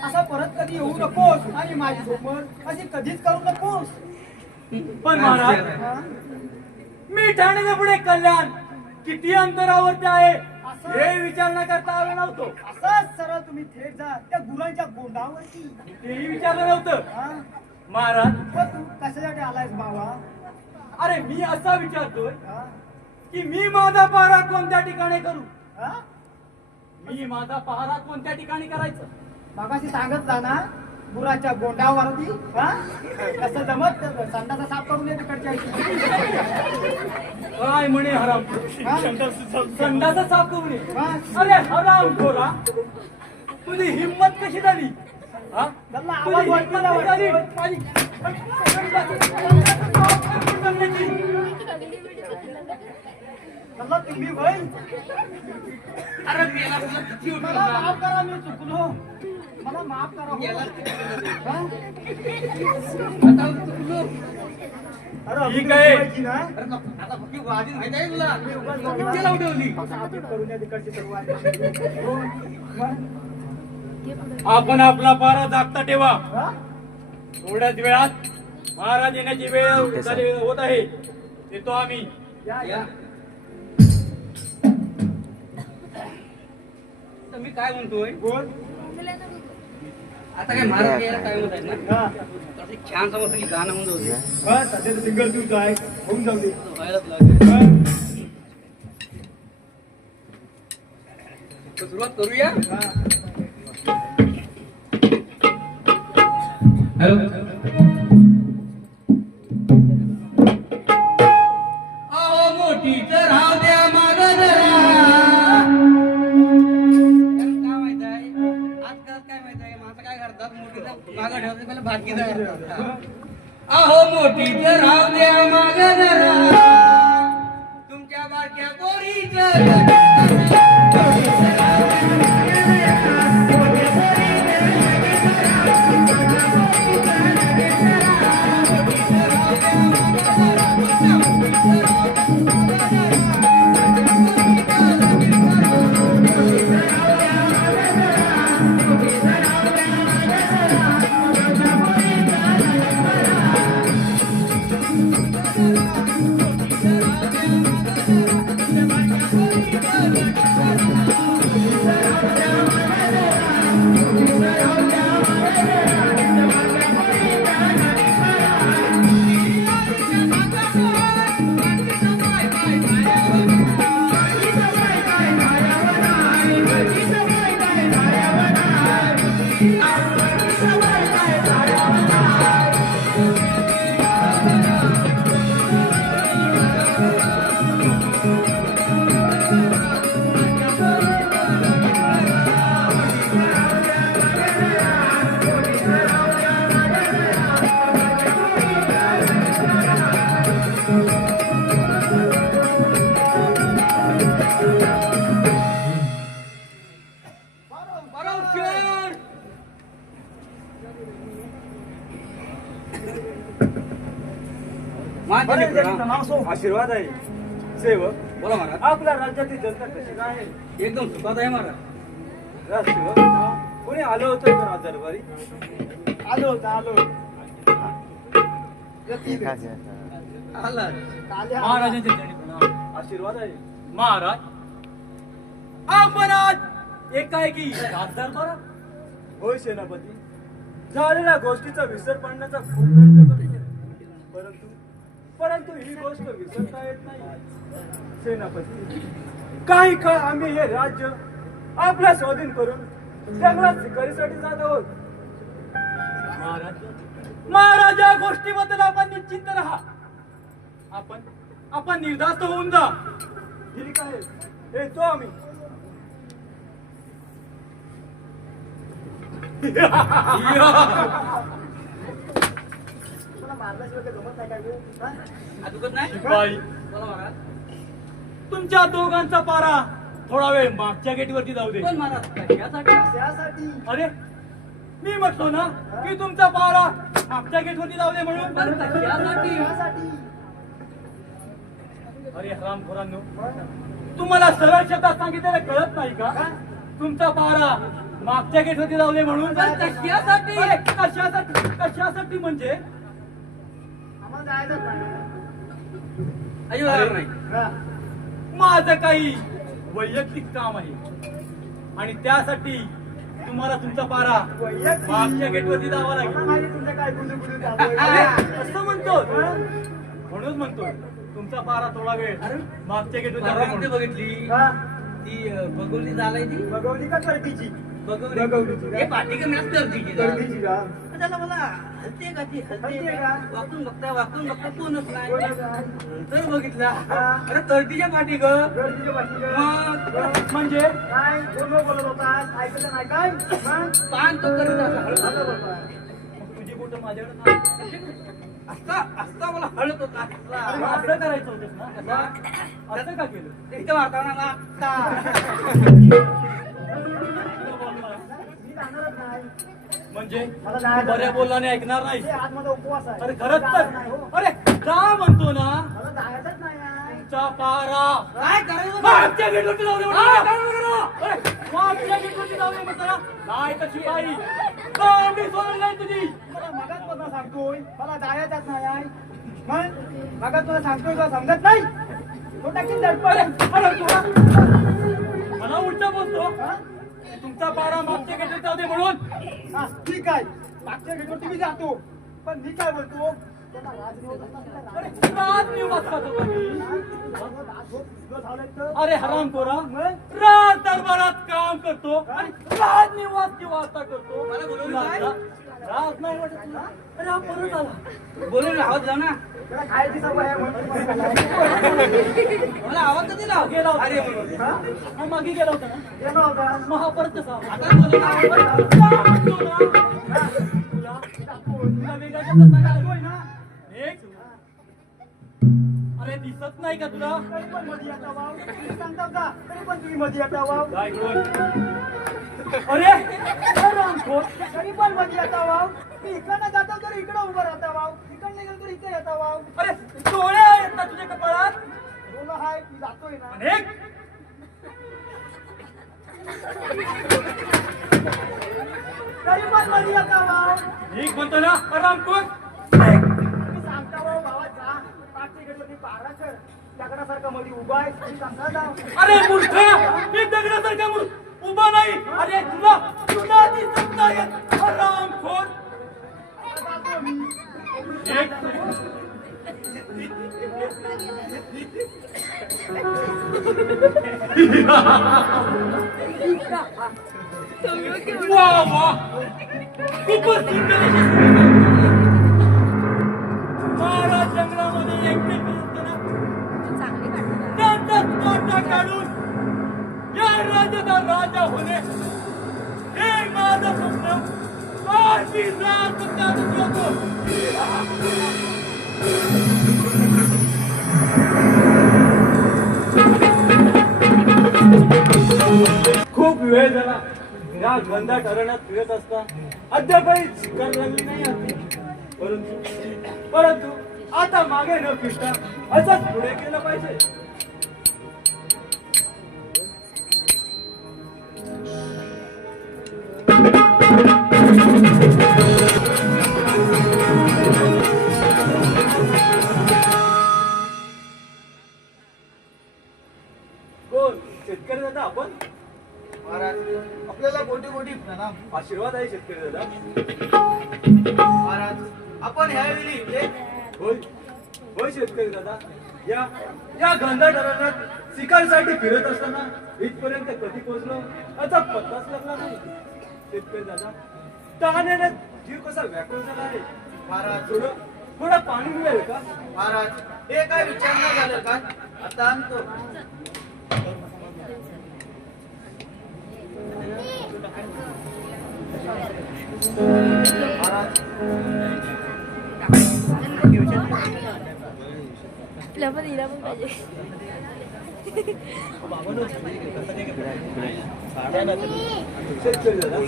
असा परत कधी येऊ नकोस आणि माझी सोबत अशी कधीच करू नकोस. पण महाराज, हा? मी ठाण्याच्या पुढे कल्याण किती अंतरावरती आहे हे विचार करता आलं नव्हतं. असंच सरळ तुम्ही थेट जा त्या गुरांच्या गोंडावरती. तेही विचारलं नव्हतं. हा? महाराज मग तू कशासाठी आलायस बाबा? अरे मी असा विचारतोय हा? की मी माझा पहारा कोणत्या ठिकाणी करू. हा? मी माझा पहारा कोणत्या ठिकाणी करायचं. मागाशी सांगत जा ना गुराच्या गोंडावरती. हा? कसं जमत संडाचा साफ करून ये तिकडच्या काय म्हणे हराम हा? संडाचा साफ करू नये. हा? अरे हराम खोरा तुझी हिंमत कशी झाली. हा? त्यांना तुझी आवाज हिंमत वाटला कशी झाली? मला तुम्ही भाई अरे मेला तुला किती मला उठवला? माफ करा मी चुकलो. मला माफ करा हो. हा? आता चुकलो. अरे ठीक आहे. अभिनय ना अरे नको, आता फक्त आधीच माहिती आहे तुला मी उगाच बोलला. कितीला उठवली? साफीत करून या तिकडची सुरुवात. हो. मग? आपण आपला पारा जागता ठेवा. हा? थोड्याच वेळात महाराज येण्याची वेळ झाली होत आहे. येतो आम्ही. या या. तर मी काय म्हणतोय बोल. आता काय महाराज यायला काय म्हणत आहेत ना हा. तर ते छान समजतं की गाणं म्हणत होते हा, सध्या तर सिंगल तूच आहे. होऊन जाऊ दे. व्हायलाच लागेल. हा? तर सुरुवात करूया. हा. अहो मोठीच राव द्या माग जरा. काय माहित आहे आजकाल काय माहित आहे माणसं काय करतात मोठीचं मागं ठेवतात पहिला भातगीत करतात. अहो मोठीच राव द्या माग जरा तुमच्या बारक्या पोरीचं बरोबर. बरं, माझ्या त्याचं नाव सो. आशीर्वाद आहे. सेवक बोला महाराज. आपल्या राज्यातील जनता कशी काय आहे. एकदम सुखात आहे महाराज. राजसेवक कोणी आलं होतं का दरबारी. आलो होतो, आलो. रतीब. आला. काल्या. महाराजांचे आशीर्वाद आहे. महाराज आपण आज एकाएकी दरबारा. होय सेनापती झालेल्या गोष्टीचा विसर पडण्याचा खूप प्रयत्न करतो परंतु परंतु ही गोष्ट विसरता येत नाही. सेनापती काही काळ आम्ही हे राज्य आपल्या स्वाधीन करून जंगलात शिकारीसाठी जात आहोत. महाराज या गोष्टीबद्दल आपण निश्चिंत राहा. आपण निर्धास्त होऊन जा. ठीक आहे येतो आम्ही. तुला मारल्याशिवाय काही जमत नाही काय गं? हा? हा, दुखत नाही बाई बोला महाराज. तुमच्या दोघांचा पारा थोडा वेळ मागच्या गेटवरती जाऊ दे. कोण महाराज कशासाठी? त्यासाठी. अरे मी म्हटलो ना की तुमचा पारा मागच्या गेटवरती जाऊ दे म्हणून. पण कशासाठी? त्यासाठी. अरे हरामखोरांनो मग? तुम्हाला सरळ शब्दात सांगितलेलं कळत नाही का. तुमचा पारा मागच्या गेटवरती जाऊ दे म्हणून. पण कशासाठी? अरे, कशासाठी कशासाठी म्हणजे आम्हाला जायचं नाही. अजिबात नाही. हा. माझं काही वैयक्तिक काम आहे आणि त्यासाठी तुम्हाला तुमचा पारा वैयक्तिक. मागच्या गेटवरती जावा मला लागेल. माहिती तुमचं काय गुलू चालू अरे, आहे. असं म्हणतो हा? म्हणून म्हणतो तुमचा पारा थोडा वेळ अरे, मागच्या गेटवर परवानगी बघितली हा? ती बघवली झालाय ती बघवली का करतीची? बघवली बघवलीची का? हे पाठी का मॅच करते की जरा. करतीची का? त्याला मला हलते का ती हलते हलते का का? वाकून बघता कोणच नाही कोणाचं आहे? तर बघितला हा. अरे तर्टीच्या पाठी ग करतीच्या पाठी का? मग म्हणजे काय कोण बोलत होता ऐकलं नाही काय मग? पान तो करत असा हळद आता बोलतोय. तुझी बोट माझ्याकडे नाही. असता मला हळद होता अरे, असला. असं करायचं होतं ना असं का केलं इथं वातावरण आता मी जाणारच नाही. म्हणजे मला जायचं बऱ्या नाही. बोलल्याने ऐकणार नाही ते आज माझा उपवास आहे. अरे खरंच जायचं नाही, हो. तर अरे जा म्हणतो ना मला जायचंच नाही आहे. तुमचा पारा काय करायचं मागच्या गेटवरती जाऊ दे म्हणतो. अरे, मागच्या गेटवरती जाऊ दे म्हणतो ना. नाही तर शिपाई कोंबडी सोडून जाईल तुझी. मला मगाच पण सांगतोय मला जायचंच नाही आहे. मग मगाच तुला सांगतोय का समजत नाही तो टाकीन दडपण. अरे, तुला मला उलट बोलतो हा? तुमचा पारा मागच्या गेटवरती जाऊ दे म्हणून. हा, ठीक आहे मागच्या गेटवरती मी जातो पण मी काय बोलतो त्याला राजनिवास असला अरे, तर राजनिवास का तो कमी? झालं तर अरे हरामखोरा मग? राज दरबारात काम करतो आणि राजनिवासची वार्ता करतो. मला बोलवलं तुला काय? राज नाही वाटत तुला? अरे हा परत आला. बोलून आवाज जाऊ ना त्याला खायची सवय आहे म्हणून मला आवाज कधी लाव गेला होता. अरे म्हणून हा? हा मागे गेला होता ना येणार होता मग हा परत कसा आला? आता बोलू ना. अरे, जा म्हणतो ना. तुला वेगळा शब्द सांगायला ना एक. अरे दिसत नाही का तुला तरी पण मध्ये येता वाव तुम्ही सांगता का तरी पण तुम्ही मध्ये येता वाव काय बोल अरे हरामखोर. तरी पण मध्ये येता वाव मी इकडनं जातो तर इकडं उभं राहता वाव इकडनं गेलो तर इथे येता वाव अरे डोळे आहेत ना तुझ्या कपाळात बोला हाय मी जातोय ना आणि एक. तरी पण मध्ये येता वाव ठीक म्हणतो ना हरामखोर. तुम्ही सांगता वाव भावाचा पाठची गेलो ती पारा कर दगडासारखा मध्ये उभा आहे तुम्ही सांगता जाव अरे मूर्ख मी दगडासारखा मूर्ख उभा नाही. अरे तुला तुला दिसत नाही हरामखोर. जातो मी एक. वा वा खूपच सुंदर अशी सुंदर. महाराज जंगलामध्ये एकटे फिरत असताना त्यांचा तोटा काढून या राज्याचा राजा होणे हे माझं स्वप्न फारशी रात त्यातच होतो. खूप वेळ झाला या गंधा ठरण्यात फिरत असता अद्यापही शिकार लागली नाही आमची. परंतु आता मागे न फिरता असंच पुढे केलं पाहिजे. कोण शेतकरी दादा आपण महाराज आपल्याला कोटी कोटी प्रणाम आशीर्वाद आहे शेतकरी दादा. महाराज आपण ह्यावेळी इथे होय होय शेतकरी दादा या या गंधा ठरण्यात शिकारीसाठी फिरत असताना इथपर्यंत कधी पोहोचलो याचा पत्ताच लागला नाही. शेतकरी दादा तहानेने जीव कसा व्याकुळ झाला आहे. महाराज थोडं पाणी मिळेल का? महाराज हे काय विचार नाही झालं का आता आणतो महाराज आपल्या पण हिला पण पाहिजे. शेतकरी दादा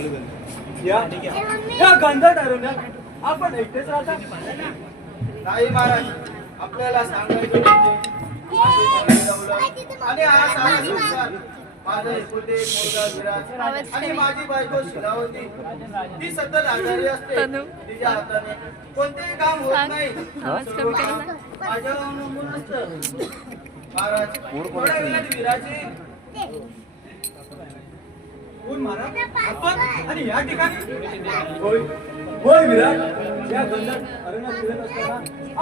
या गंधा ठरवण्यात आपण एकटेच राहता. नाही महाराज आपल्याला सांगायचं म्हणजे आणि हा सारा संसार माझा एकुलते एक मुलगा विराज आणि माझी बायको शिलावती. ती सतत आजारी असते. तनू. तिच्या हाताने कोणतेही काम होत सांग. नाही. आवाज सर्व कमी काम करा. माझ्यावर अवलंबून असतं. महाराज थोड्या वेळात विराजी कोण महाराज आपण आणि या ठिकाणी होय होय विराट या गंधात अरण्यात फिरत असताना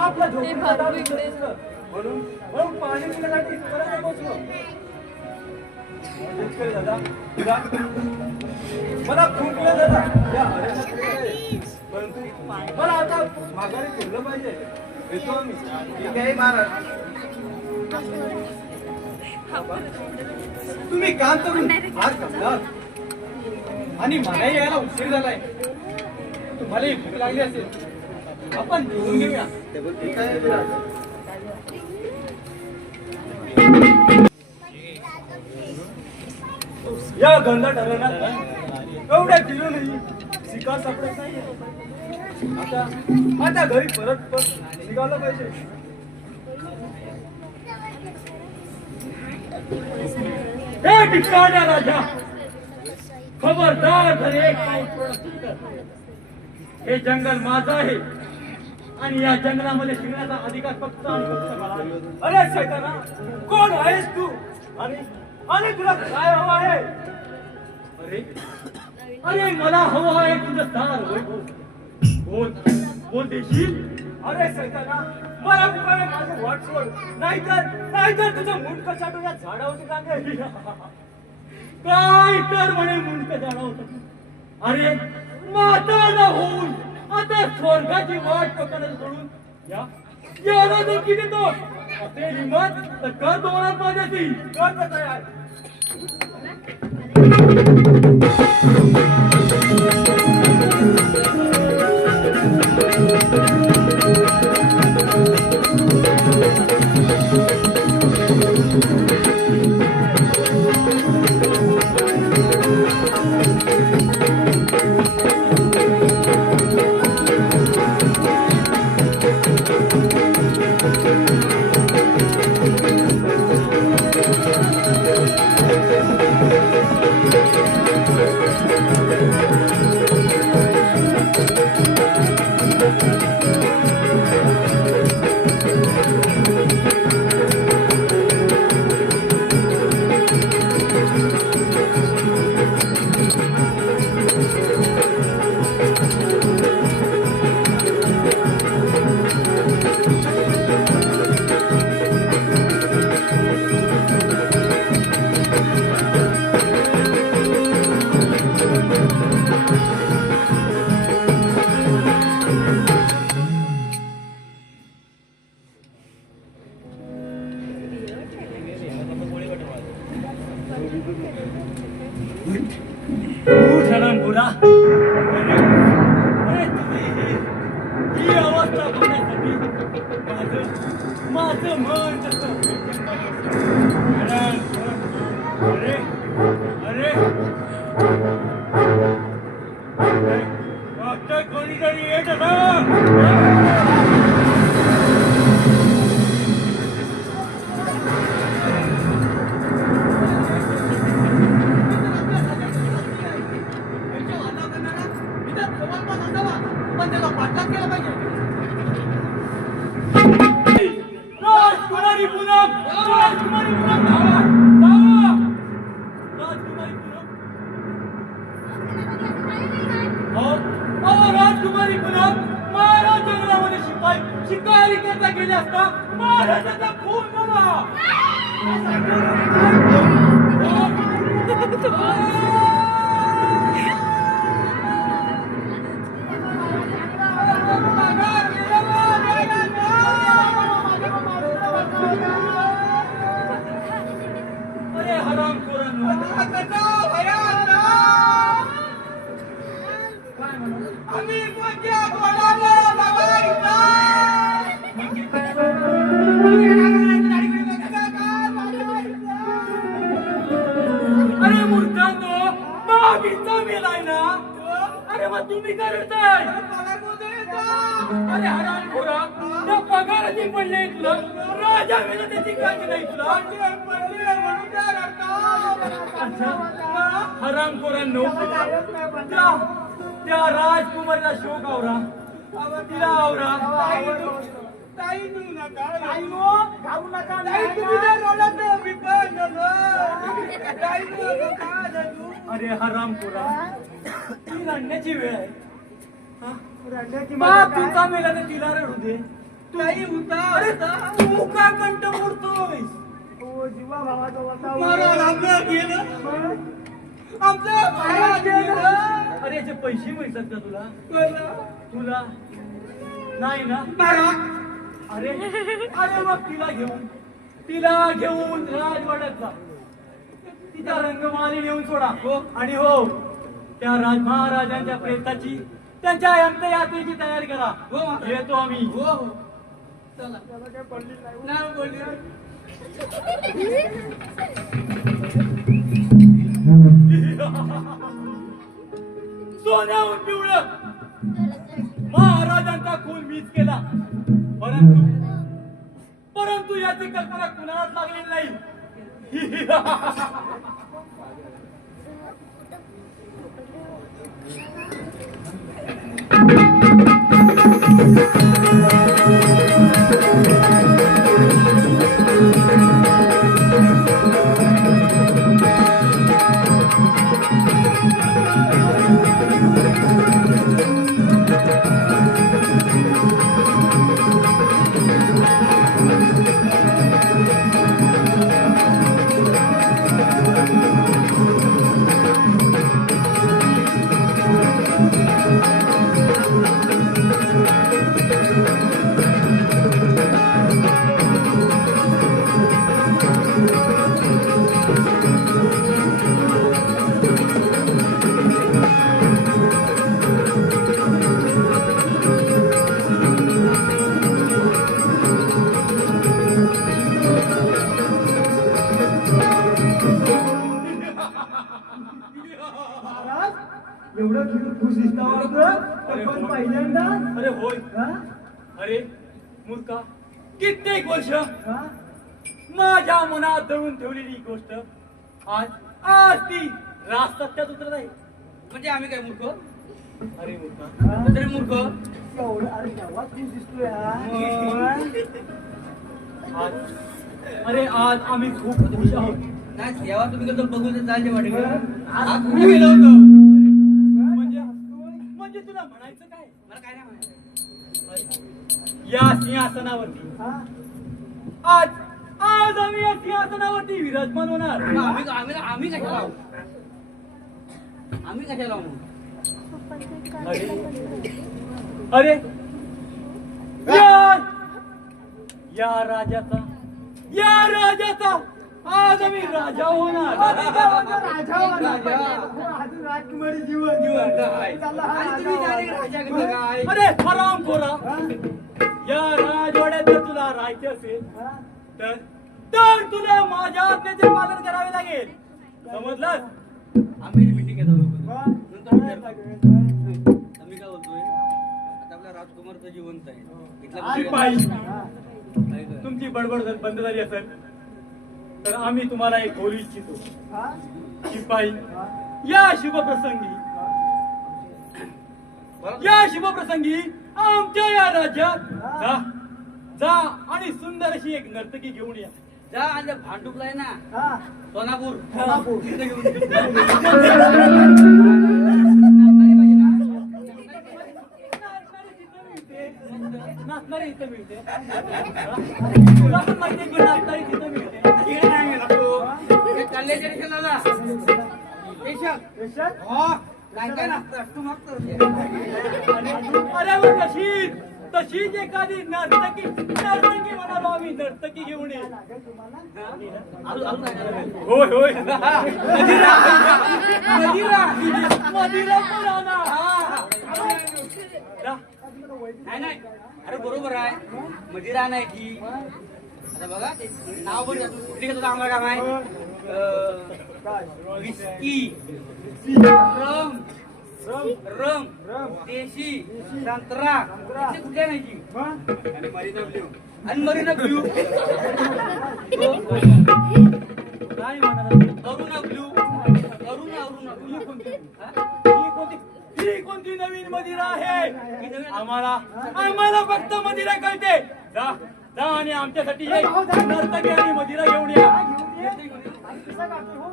आपला झोपडीचा डाव दिसत असतं. म्हणून मग पाणी पिण्यासाठी इथपर्यंत पोहोचलो. शेतकरी दादा विराट मला फुंकलं दादा या अरण्यात फिरत आहे. परंतु मला आता माघारी फिरलं पाहिजे. येतो आम्ही. ठीक आहे महाराज. तुम्ही काम करून आज करणार आणि मलाही यायला उशीर झालाय. तुम्हालाही भूक लागली असेल. आपण जेवून घेऊया. ठीक आहे विराज. या गंधाट अरण्यात एवढ्या फिरूनही शिकार सापडत नाही. आता घरी परत निघालं पाहिजे. हे भिकाऱ्या राजा खबरदार जर एक पाऊल पडत तर हे जंगल माझं आहे आणि या जंगलामध्ये शिरण्याचा अधिकार फक्त आणि फक्त मला आहे. अरे शैताना कोण आहेस तू आणि आणि तुला काय हवं आहे? अरे अरे मला हवं आहे तुझं दार वैभव. बोल बोल देशील. अरे शैताना मला पुकारे माझं वाट सोड. नाहीतर तुझं मुंडकं चाटून या झाडावरती टाकेल. काय तर म्हणे मुंडकं झाडावतं. अरे माता होऊन आता स्वर्गाची वाट पकडत सोडून या धमकी देतो. असे हिंमत तर कर दोनात माझ्याशी. कर तयार. बुरा अरे तुम्ही ही अवस्था बघण्यासाठी माझं मन कसं अरे अरे डॉक्टर कोणीतरी येत होता. राजकुमारी पूनम धावा धावा. राजकुमारी पूनम राजकुमारी पूनम महाराज जंगलामध्ये शिकारी करता गेले असता महाराजाचा खून झाला. अरे हराम खोरांनो आम्ही कोणत्या बोलावलं बाबा. अरे मूर्खांनो बाबीचा मेलाय ना. अरे मग तुम्ही काय करताय? अरे हरामखोरा, त्या पगाराची पडली तुला, राजा वेळेला त्याची काळजी नाही तुला. अच्छा, हरामखोरांनो, त्या राजकुमारीला शोक आवरा, तिला आवरा. अरे हरामखोरा, ती रडण्याची वेळ आहे. हा? बाप तुमचा मेला तर तिला रडू दे. अरे तू का कंठ मोडतोय? अरे याचे पैसे मिळतात का तुला नाही ना? अरे अरे मग तिला घेऊन राजवाड्यात जा, तिच्या रंगमाली नेऊन सोडा. आणि हो, त्या महाराजांच्या प्रेताची, त्यांच्या अंत्ययात्रेची तयारी करा. येतो आम्ही. सोन्याहून पिवळं महाराजांचा खून मीच केला, परंतु याची कल्पना कुणालाच लागलेली नाही. एवढं खुश दिसता पहिल्यांदा. अरे होय. अरे मूर्खा, कित्येक वर्ष माझ्या मनात दळून ठेवलेली गोष्ट आज ती राज सत्यात उतरत आहे. म्हणजे आम्ही काय मूर्ख? अरे मूर्खा, तरी मूर्ख. अरे केव्हा खुश दिसतोय अरे आज आम्ही खूप खुश आहोत. नाही तेव्हा तुम्ही कसं बघून चालते वाटेल. आज कुठे गेलो होतो? म्हणजे तुला म्हणायचं काय? मला काय नाही म्हणायचं. या सिंहासनावरती आज आम्ही या सिंहासनावरती विराजमान होणार. आम्ही कशाला आहोत? आम्ही कशाला आहोत? अरे या राजाचा आज आम्ही राजा होणार. राजकुमारी जीवन अरे हरामखोरा, या राजवाड्यात जर तुला राहायचे असेल तर तुला माझ्या आज्ञेचे पालन करावे लागेल. समजलं? आम्ही मीटिंग घेतो नंतर आम्ही काय बोलतोय, आता आपल्या राजकुमारचं जिवंत आहे. तुमची बडबड जर बंद झाली असेल तर आम्ही तुम्हाला एक बोलू इच्छितो. शिपाई, या शुभप्रसंगी आमच्या या राज्यात जा आणि सुंदर अशी एक नर्तकी घेऊन या. जा आणि भांडुपला आहे ना सोनापूर, तिथे घेऊन नाचणारी इथं मिळते. तुला पण माहिती आहे की नाचणारी तिथं मिळते. इकडे नाही गेला तो. हे कल्ल्याच्या रेषेला जा. रेषा? हो. काय काय नाचतं? तू मागतो. अरे मग तशीच एखादी नर्तकी म्हणालो आम्ही. नर्तकी घेऊन ये. होय मदिरा पण आणा. नाही अरे बरोबर आहे. मदिरा नाही ती. आता बघा ते नाव पण कुठली घेतो आम्हाला काय माहिती. विस्की, रम, रम देशी संत्रा इथे कुठल्या नाही जी आणि मरीना ब्ल्यू. आणि मरीना ब्ल्यू काय म्हणाला? अरुणा ब्ल्यू अरुणा ही कोणती? हा? ही कोणती नवीन मदिरा आहे? आम्हाला फक्त मदिरा कळते. जा जा आणि आमच्यासाठी एक नर्तकी आणि मदिरा घेऊन या. कसा काढतो हो?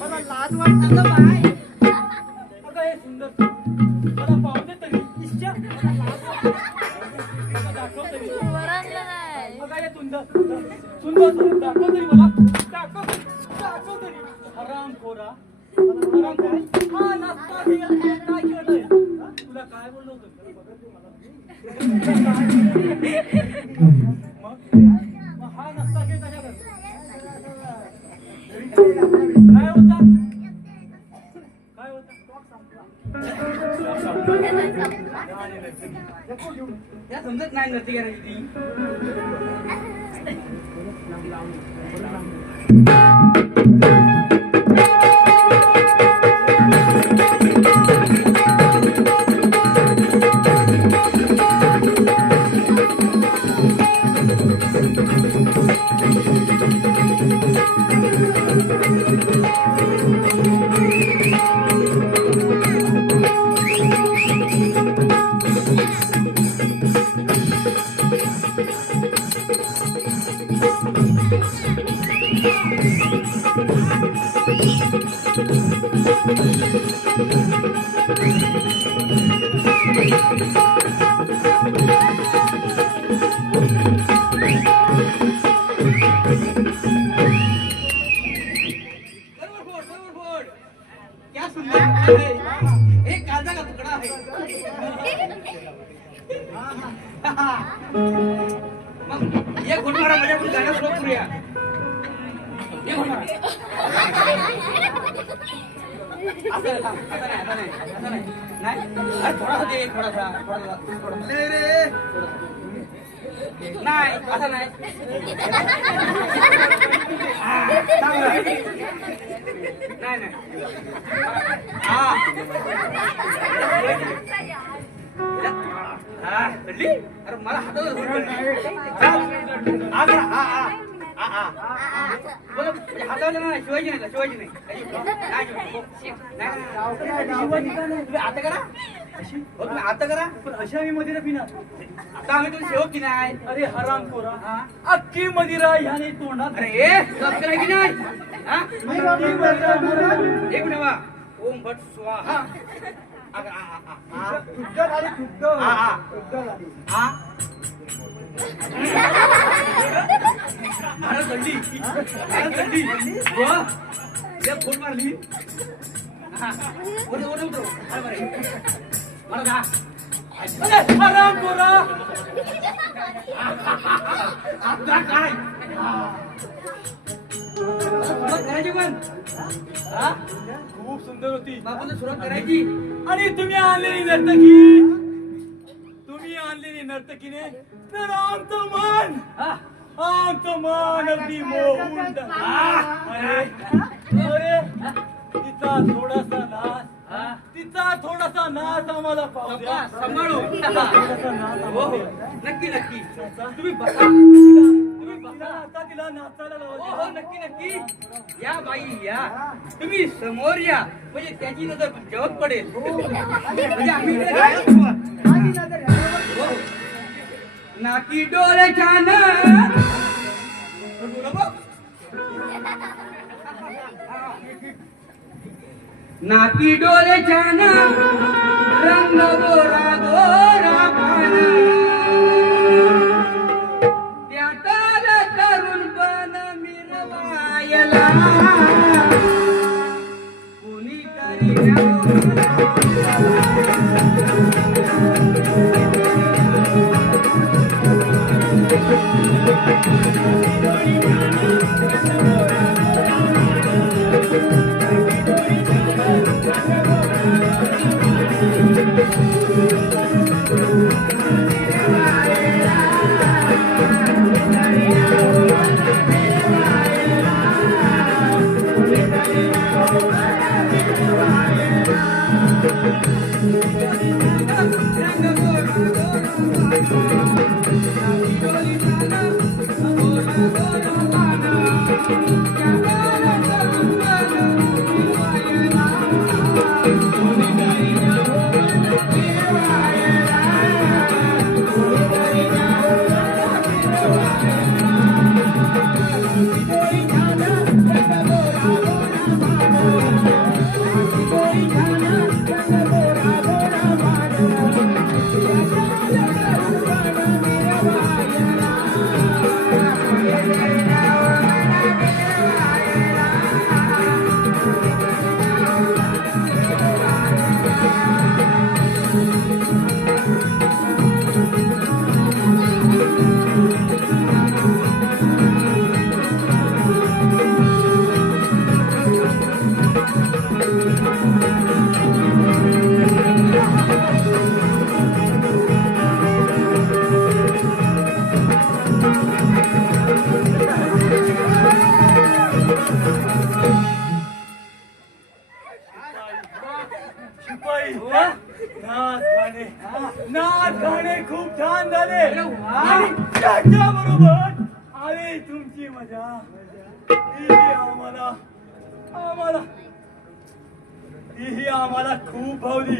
मला लाज वाटतं गं बाय. अगं हे सुंदर मला पाहू दे तरी. इश्या, मला लाज वाटते. मला दाखव तरी. वरांला नाही. अगं हे सुंदर सुंदर दाखव तरी मला. दाखव तरी. हरामखोरा. हा नाश्ता काय केलंय? तुला काय बोललो होतो? मग हा नाश्ता घे त्याच्याकडे. काय होता? काय होता? त्या समजत नाही नर्ती करायची ती क्या सुंदर है एक कांदा का टुकड़ा है मग एक घोट मारा म्हणजे आपण गाणं सुरू करूया एक घोट मारा असं नाही अरे थोडासा दे थोडासा नाही असं नाही नाही हा अरे मला हाताला हातावलं नाही शिवायची नाही तुम्ही आता करा हो तुम्ही आता करा पण अशा मी मदिरा पिणार. आता आम्ही तुम्ही शेवट की नाही अरे हरामखोरा. अख्खी मदिरा ह्याने तोंडात. अरे लक्ष नाही की नाही हा अख्खी मदिरा मला- एक मिनिट वा ओम भट स्वाहा शुद्ध झाली शुद्ध शुद्ध झाली. अरे थंडी एक फोन मारली मला जा अरे हरामखोरा. आता काय सुरुवात करायची पण हा? खूप सुंदर होती. बापूला सुरुवात करायची आणि तुम्ही आणलेली नर्तकीने तर आमचं मन अगदी मोहून टाकलं. अरे तिचा थोडासा नाच आम्हाला पाहू द्या. सांभाळू थोडासा नाच हो आम्हाला हो द्या. नक्की तुम्ही बसा. तुम्ही बसा. आता तिला नाचायला हो लावा. हो नक्की या बाई या तुम्ही समोर या म्हणजे त्याची नजर जेवत पडेल म्हणजे आम्ही इकडे गायब व्हा. आधी नजर ह्याच्यावर हो नाकी डोळे छान नाकी डोळे छान रंग गोरा गोरा पान त्यातल तरुण पण मिरवायला कुणीतरी शिपाई नाच गाणे खूप छान झाले आणि त्याच्याबरोबर अरे तुमची मजा ही आम्हाला खूप भावली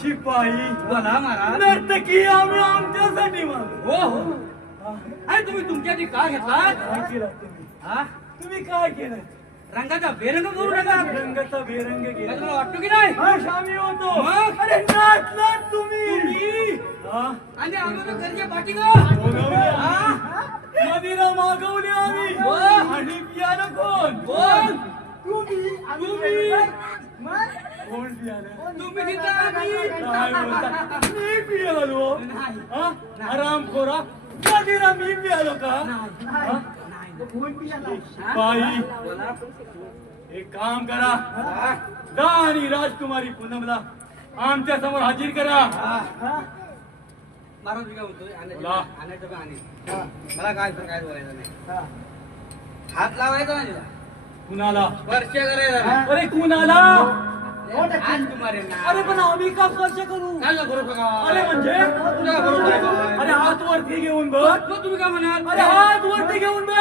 शिपाई बोला महाराज नर्तकी आम्ही आमच्यासाठी मागतो हो हो अरे तुम्ही तुमच्यासाठी का घेतलात काय केलं तुम्ही हा तुम्ही काय केलं रंगाचा बेरंग करू नका रंगाचा बेरंग काय केला तुम्हाला वाटतो की नाही खुश आम्ही होतो मग? अरे नाचलात तुम्ही हा? आणि अगोदर घरचे पाठी बोलवली आम्ही. मदिरा मागवली आम्ही हो. आणि पियानो कोण कोण तुम्ही तुम्ही कोण पियानो तुम्ही तिथं आम्ही काय बोलता मी पियालो नाही. हा? हरामखोरा मदिरा मी पियालो का हा? बाई एक काम करा जा आणि राजकुमारी पूनमला आमच्या समोर हजर करा महाराज मी काय म्हणतोय बोला. आणायचं का आणि मला काय बोलायचं नाही हात लावायचा नाही तिला. कुणाला स्पर्श करायचा नाही. अरे कुणाला हात तुम्हारे ना. अरे पण आम्ही का स्पर्श करू काय नको करू का? अरे म्हणजे तुला बरोबर आहे. अरे हात वरती घेऊन बघ मग तुम्ही काय म्हणाल अरे हात वरती घेऊन बघ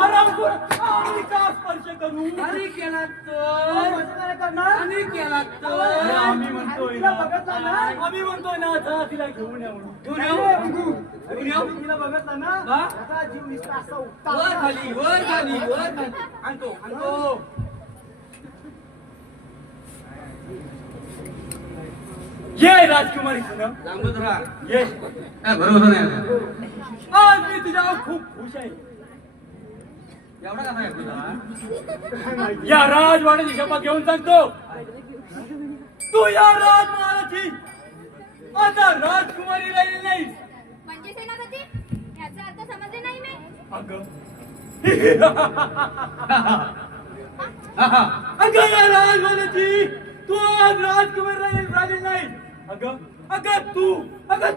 हरामखोर. आम्ही का स्पर्श करू आणि केला तो आणि केला अरे तो आम्ही म्हणतोय ना आम्ही म्हणतोय ना आता तिला घेऊन या म्हणून घेऊन येऊ? घेऊन येऊ? तिला बघितलं ना हा? त्याचा जीव निसता असा वर उठता खाली वर खाली वर खाली आणतो आणतो ये राजकुमारी पूनम लांबच राहा ये काय भरोसा नाही आज मी तुझ्यावर खूप खुश आहे एवढा कसा आहे तुझा या राजवाड्याची शपथ घेऊन सांगतो तू या राजमहालाची आता राजकुमारी राहिली नाही म्हणजे सेनापती याचा अर्थ समजले नाही मी अगं अगं या राजवाड्याची तू आज राजकुमारी राहिली नाही अगं अगं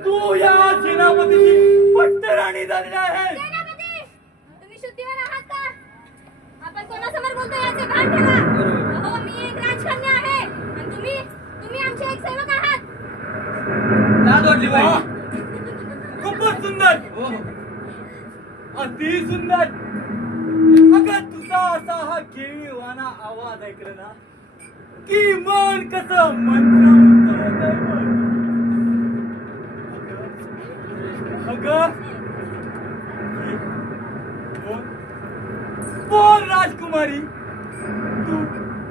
तू या सेनापतीची पट्टराणी झालेली आहे सेनापती तुम्ही शुद्धीवर आहात का आपण कोणासमोर बोलतो याचे भान ठेवा अहो मी एक राजकन्या आहे आणि तुम्ही आमचे एक सेवक आहात लाज वाटली वा, बाई खूपच सुंदर हो अति सुंदर अगं तुझा असा हा केळीवाना आवाज ऐकला ना की मन कसं मंत्रमुग्ध होतंय बघ. अगं राजकुमारी तू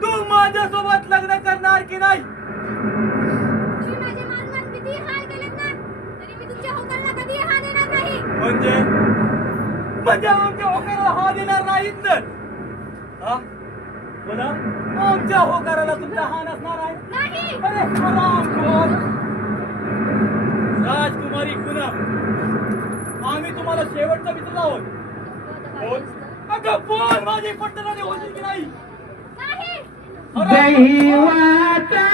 तू माझ्यासोबत लग्न करणार की नाही? तुम्ही माझे मान किती हाल केलेत ना, तरी मी तुमच्या होकाराला कधी हा देणार नाही. म्हणजे आमच्या होकाराला हा देणार नाहीत तर हा? बोला, आमच्या होकाराला तुमचा हा नसणार आहे? नाही. अरे हरामखोर! राजकुमारी पूनम, आम्ही तुम्हाला शेवटचं मित्र आहोत. बोल, अगं बोल, माझी पट्टनाने होतील की नाही? नाही. दैवाचा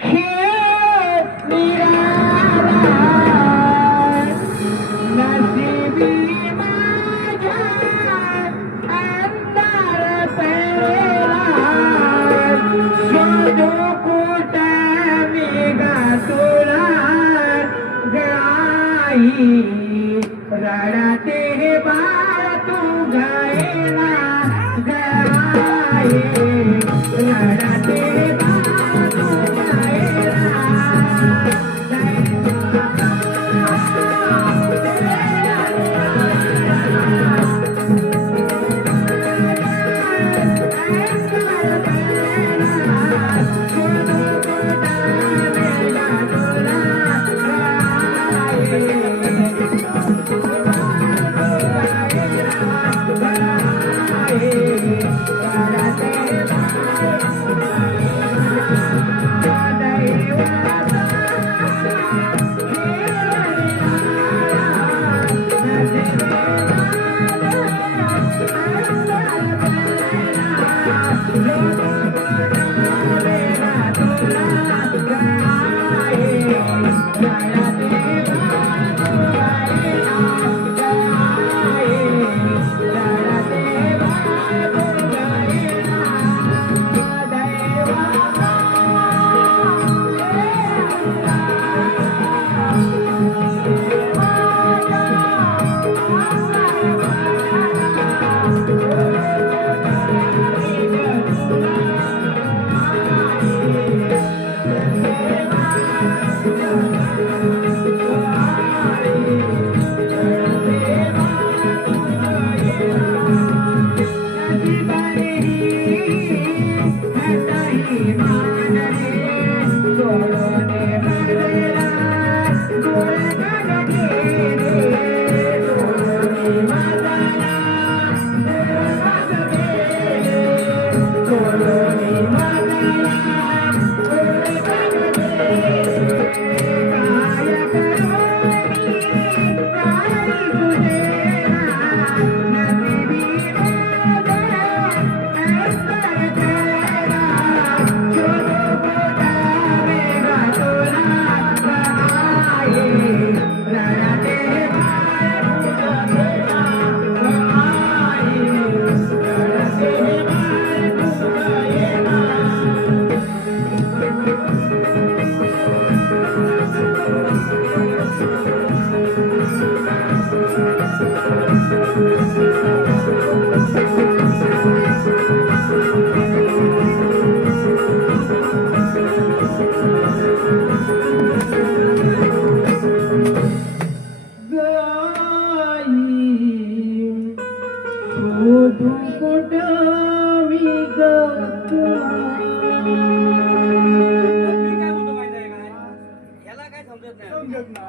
खेळ निराळा, नशिबी माझ्या अंधार पेला, शोधू कुठं निघा तुला गाई, रडते बाळ तू गायला गाई, रडते बाळ तू गायला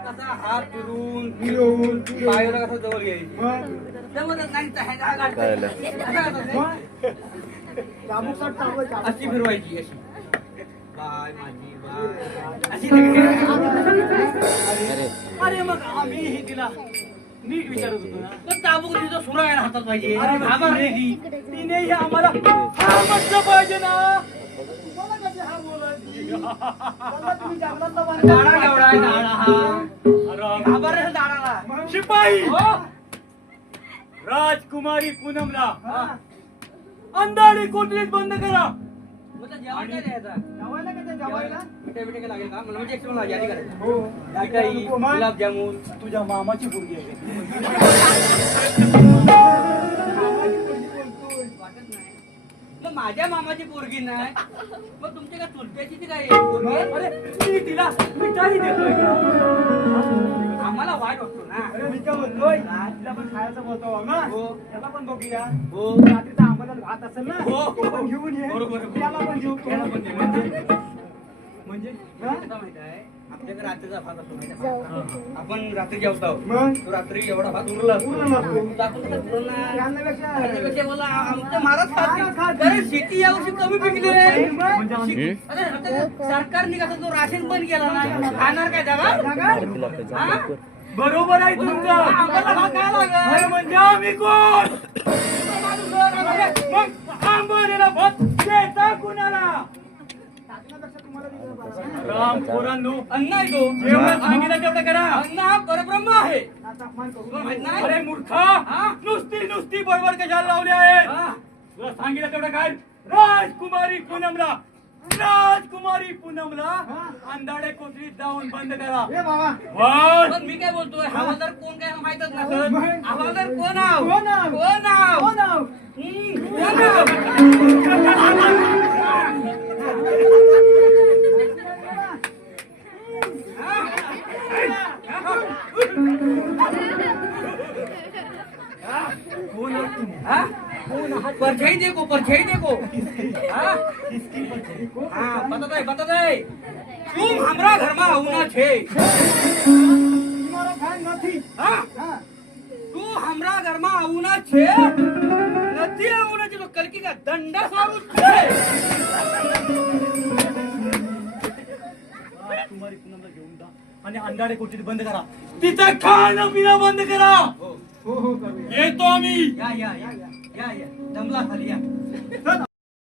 कसा हात फिरून फिरून पायाला कसं जवळ घ्यायची जमतच नाही अशी फिरवायची अशी बाय माझी बाय अशी अरे मग आम्ही हे तिला नीट विचारत होतो ना. पण चाबूक तिचा सुरा आहे हातात पाहिजे अरे आभार रे ती तिने हे आम्हाला हा म्हटलं पाहिजे ना. तुम्हाला कसे हा बोलायची? तुम्ही जंगलातला दाडा एवढा आहे दाडा हा अरे, आभार रे दाडाला शिपाई हो राजकुमारी पूनमला अंधारी कोठडीत बंद करा. मग जेवण काय द्यायचा जेवायला का त्या जेवायला? मिठाई बिठाई काय लागेल का मला म्हणजे एक्स्ट्रा यादी करायचं हो. मिठाई गुलाबजामुन तुझ्या मामाची पोरगी आहे. वाटत नाही मग माझ्या मामाची पोरगी नाही मग तुमच्या काय चुलत्याची ती काय पोरगी आहे? अरे मी तिला मिठाई देतोय का? आम्हाला आम्हाला वाईट वाटतो ना. अरे मी काय बोलतोय तिला पण खायचं बोलतो ना हो. त्याला पण बघूया हो. रात्रीचा आंबाला भात असेल ना हो. ते पण घेऊन ये बरोबर. त्याला पण घेऊ त्याला पण घेऊ. म्हणजे हा? कसं माहित आहे आपल्याकडे रात्रीचा भात असतो माहिती आहे का? आपण रात्री जेवतो मग? तो रात्री एवढा भात उरला असतो. उरला असतो. जातो का पुरणा? खाण्यापेक्षा त्याच्यापेक्षा मला आमच्या महाराज महाराज खातील. खातील. कारण शेती यावर्षी कमी पिकली आहे. म्हणजे अरे आता सरकारने कसं तो राशन बंद केला ना खाणार काय जागा जागा? हा? बरोबर आहे तुमचं. आम्हाला भात काय अरे लागेल म्हणजे आम्ही कोण? मग आंबवलेला भात देता कुणाला? टाकण्यापेक्षा तुम्हाला दिलं बरं. राम पोरांनो, अन्न आहे तो जेवढं सांगितलं तेवढं करा. अन्न हा परब्रह्म आहे. आता अपमान करू तुला माहित नाही? अरे मूर्खा, हा? नुसती बडबड कशाला लावली आहे? हा. तुला सांगितलं तेवढं काय? राजकुमारी पूनमला अंधाडे कोठडीत जाऊन बंद करा. ए बाबा पण पण मी काय बोलतोय हवालदार कोण काय माहितच मग? नसत. हवालदार कोण आव कोण आव? कोण आव कोण आव? कोण आव? हाँ? परछाई देखो हाँ? हाँ, बता दे तुम हमरा घर में आउना छे તમારો ફેન નથી हाँ? હા तू हमरा घर में आउना छे नदी आउना छे तो कलकी का दंडा सारू छे राजकुमारी पूनमला घेऊन जा आणि अंधाडे कोठडीत बंद करा. तिचं खाणं पिणं बंद करा. हो हो करूया येतो आम्ही. या दमला खाली या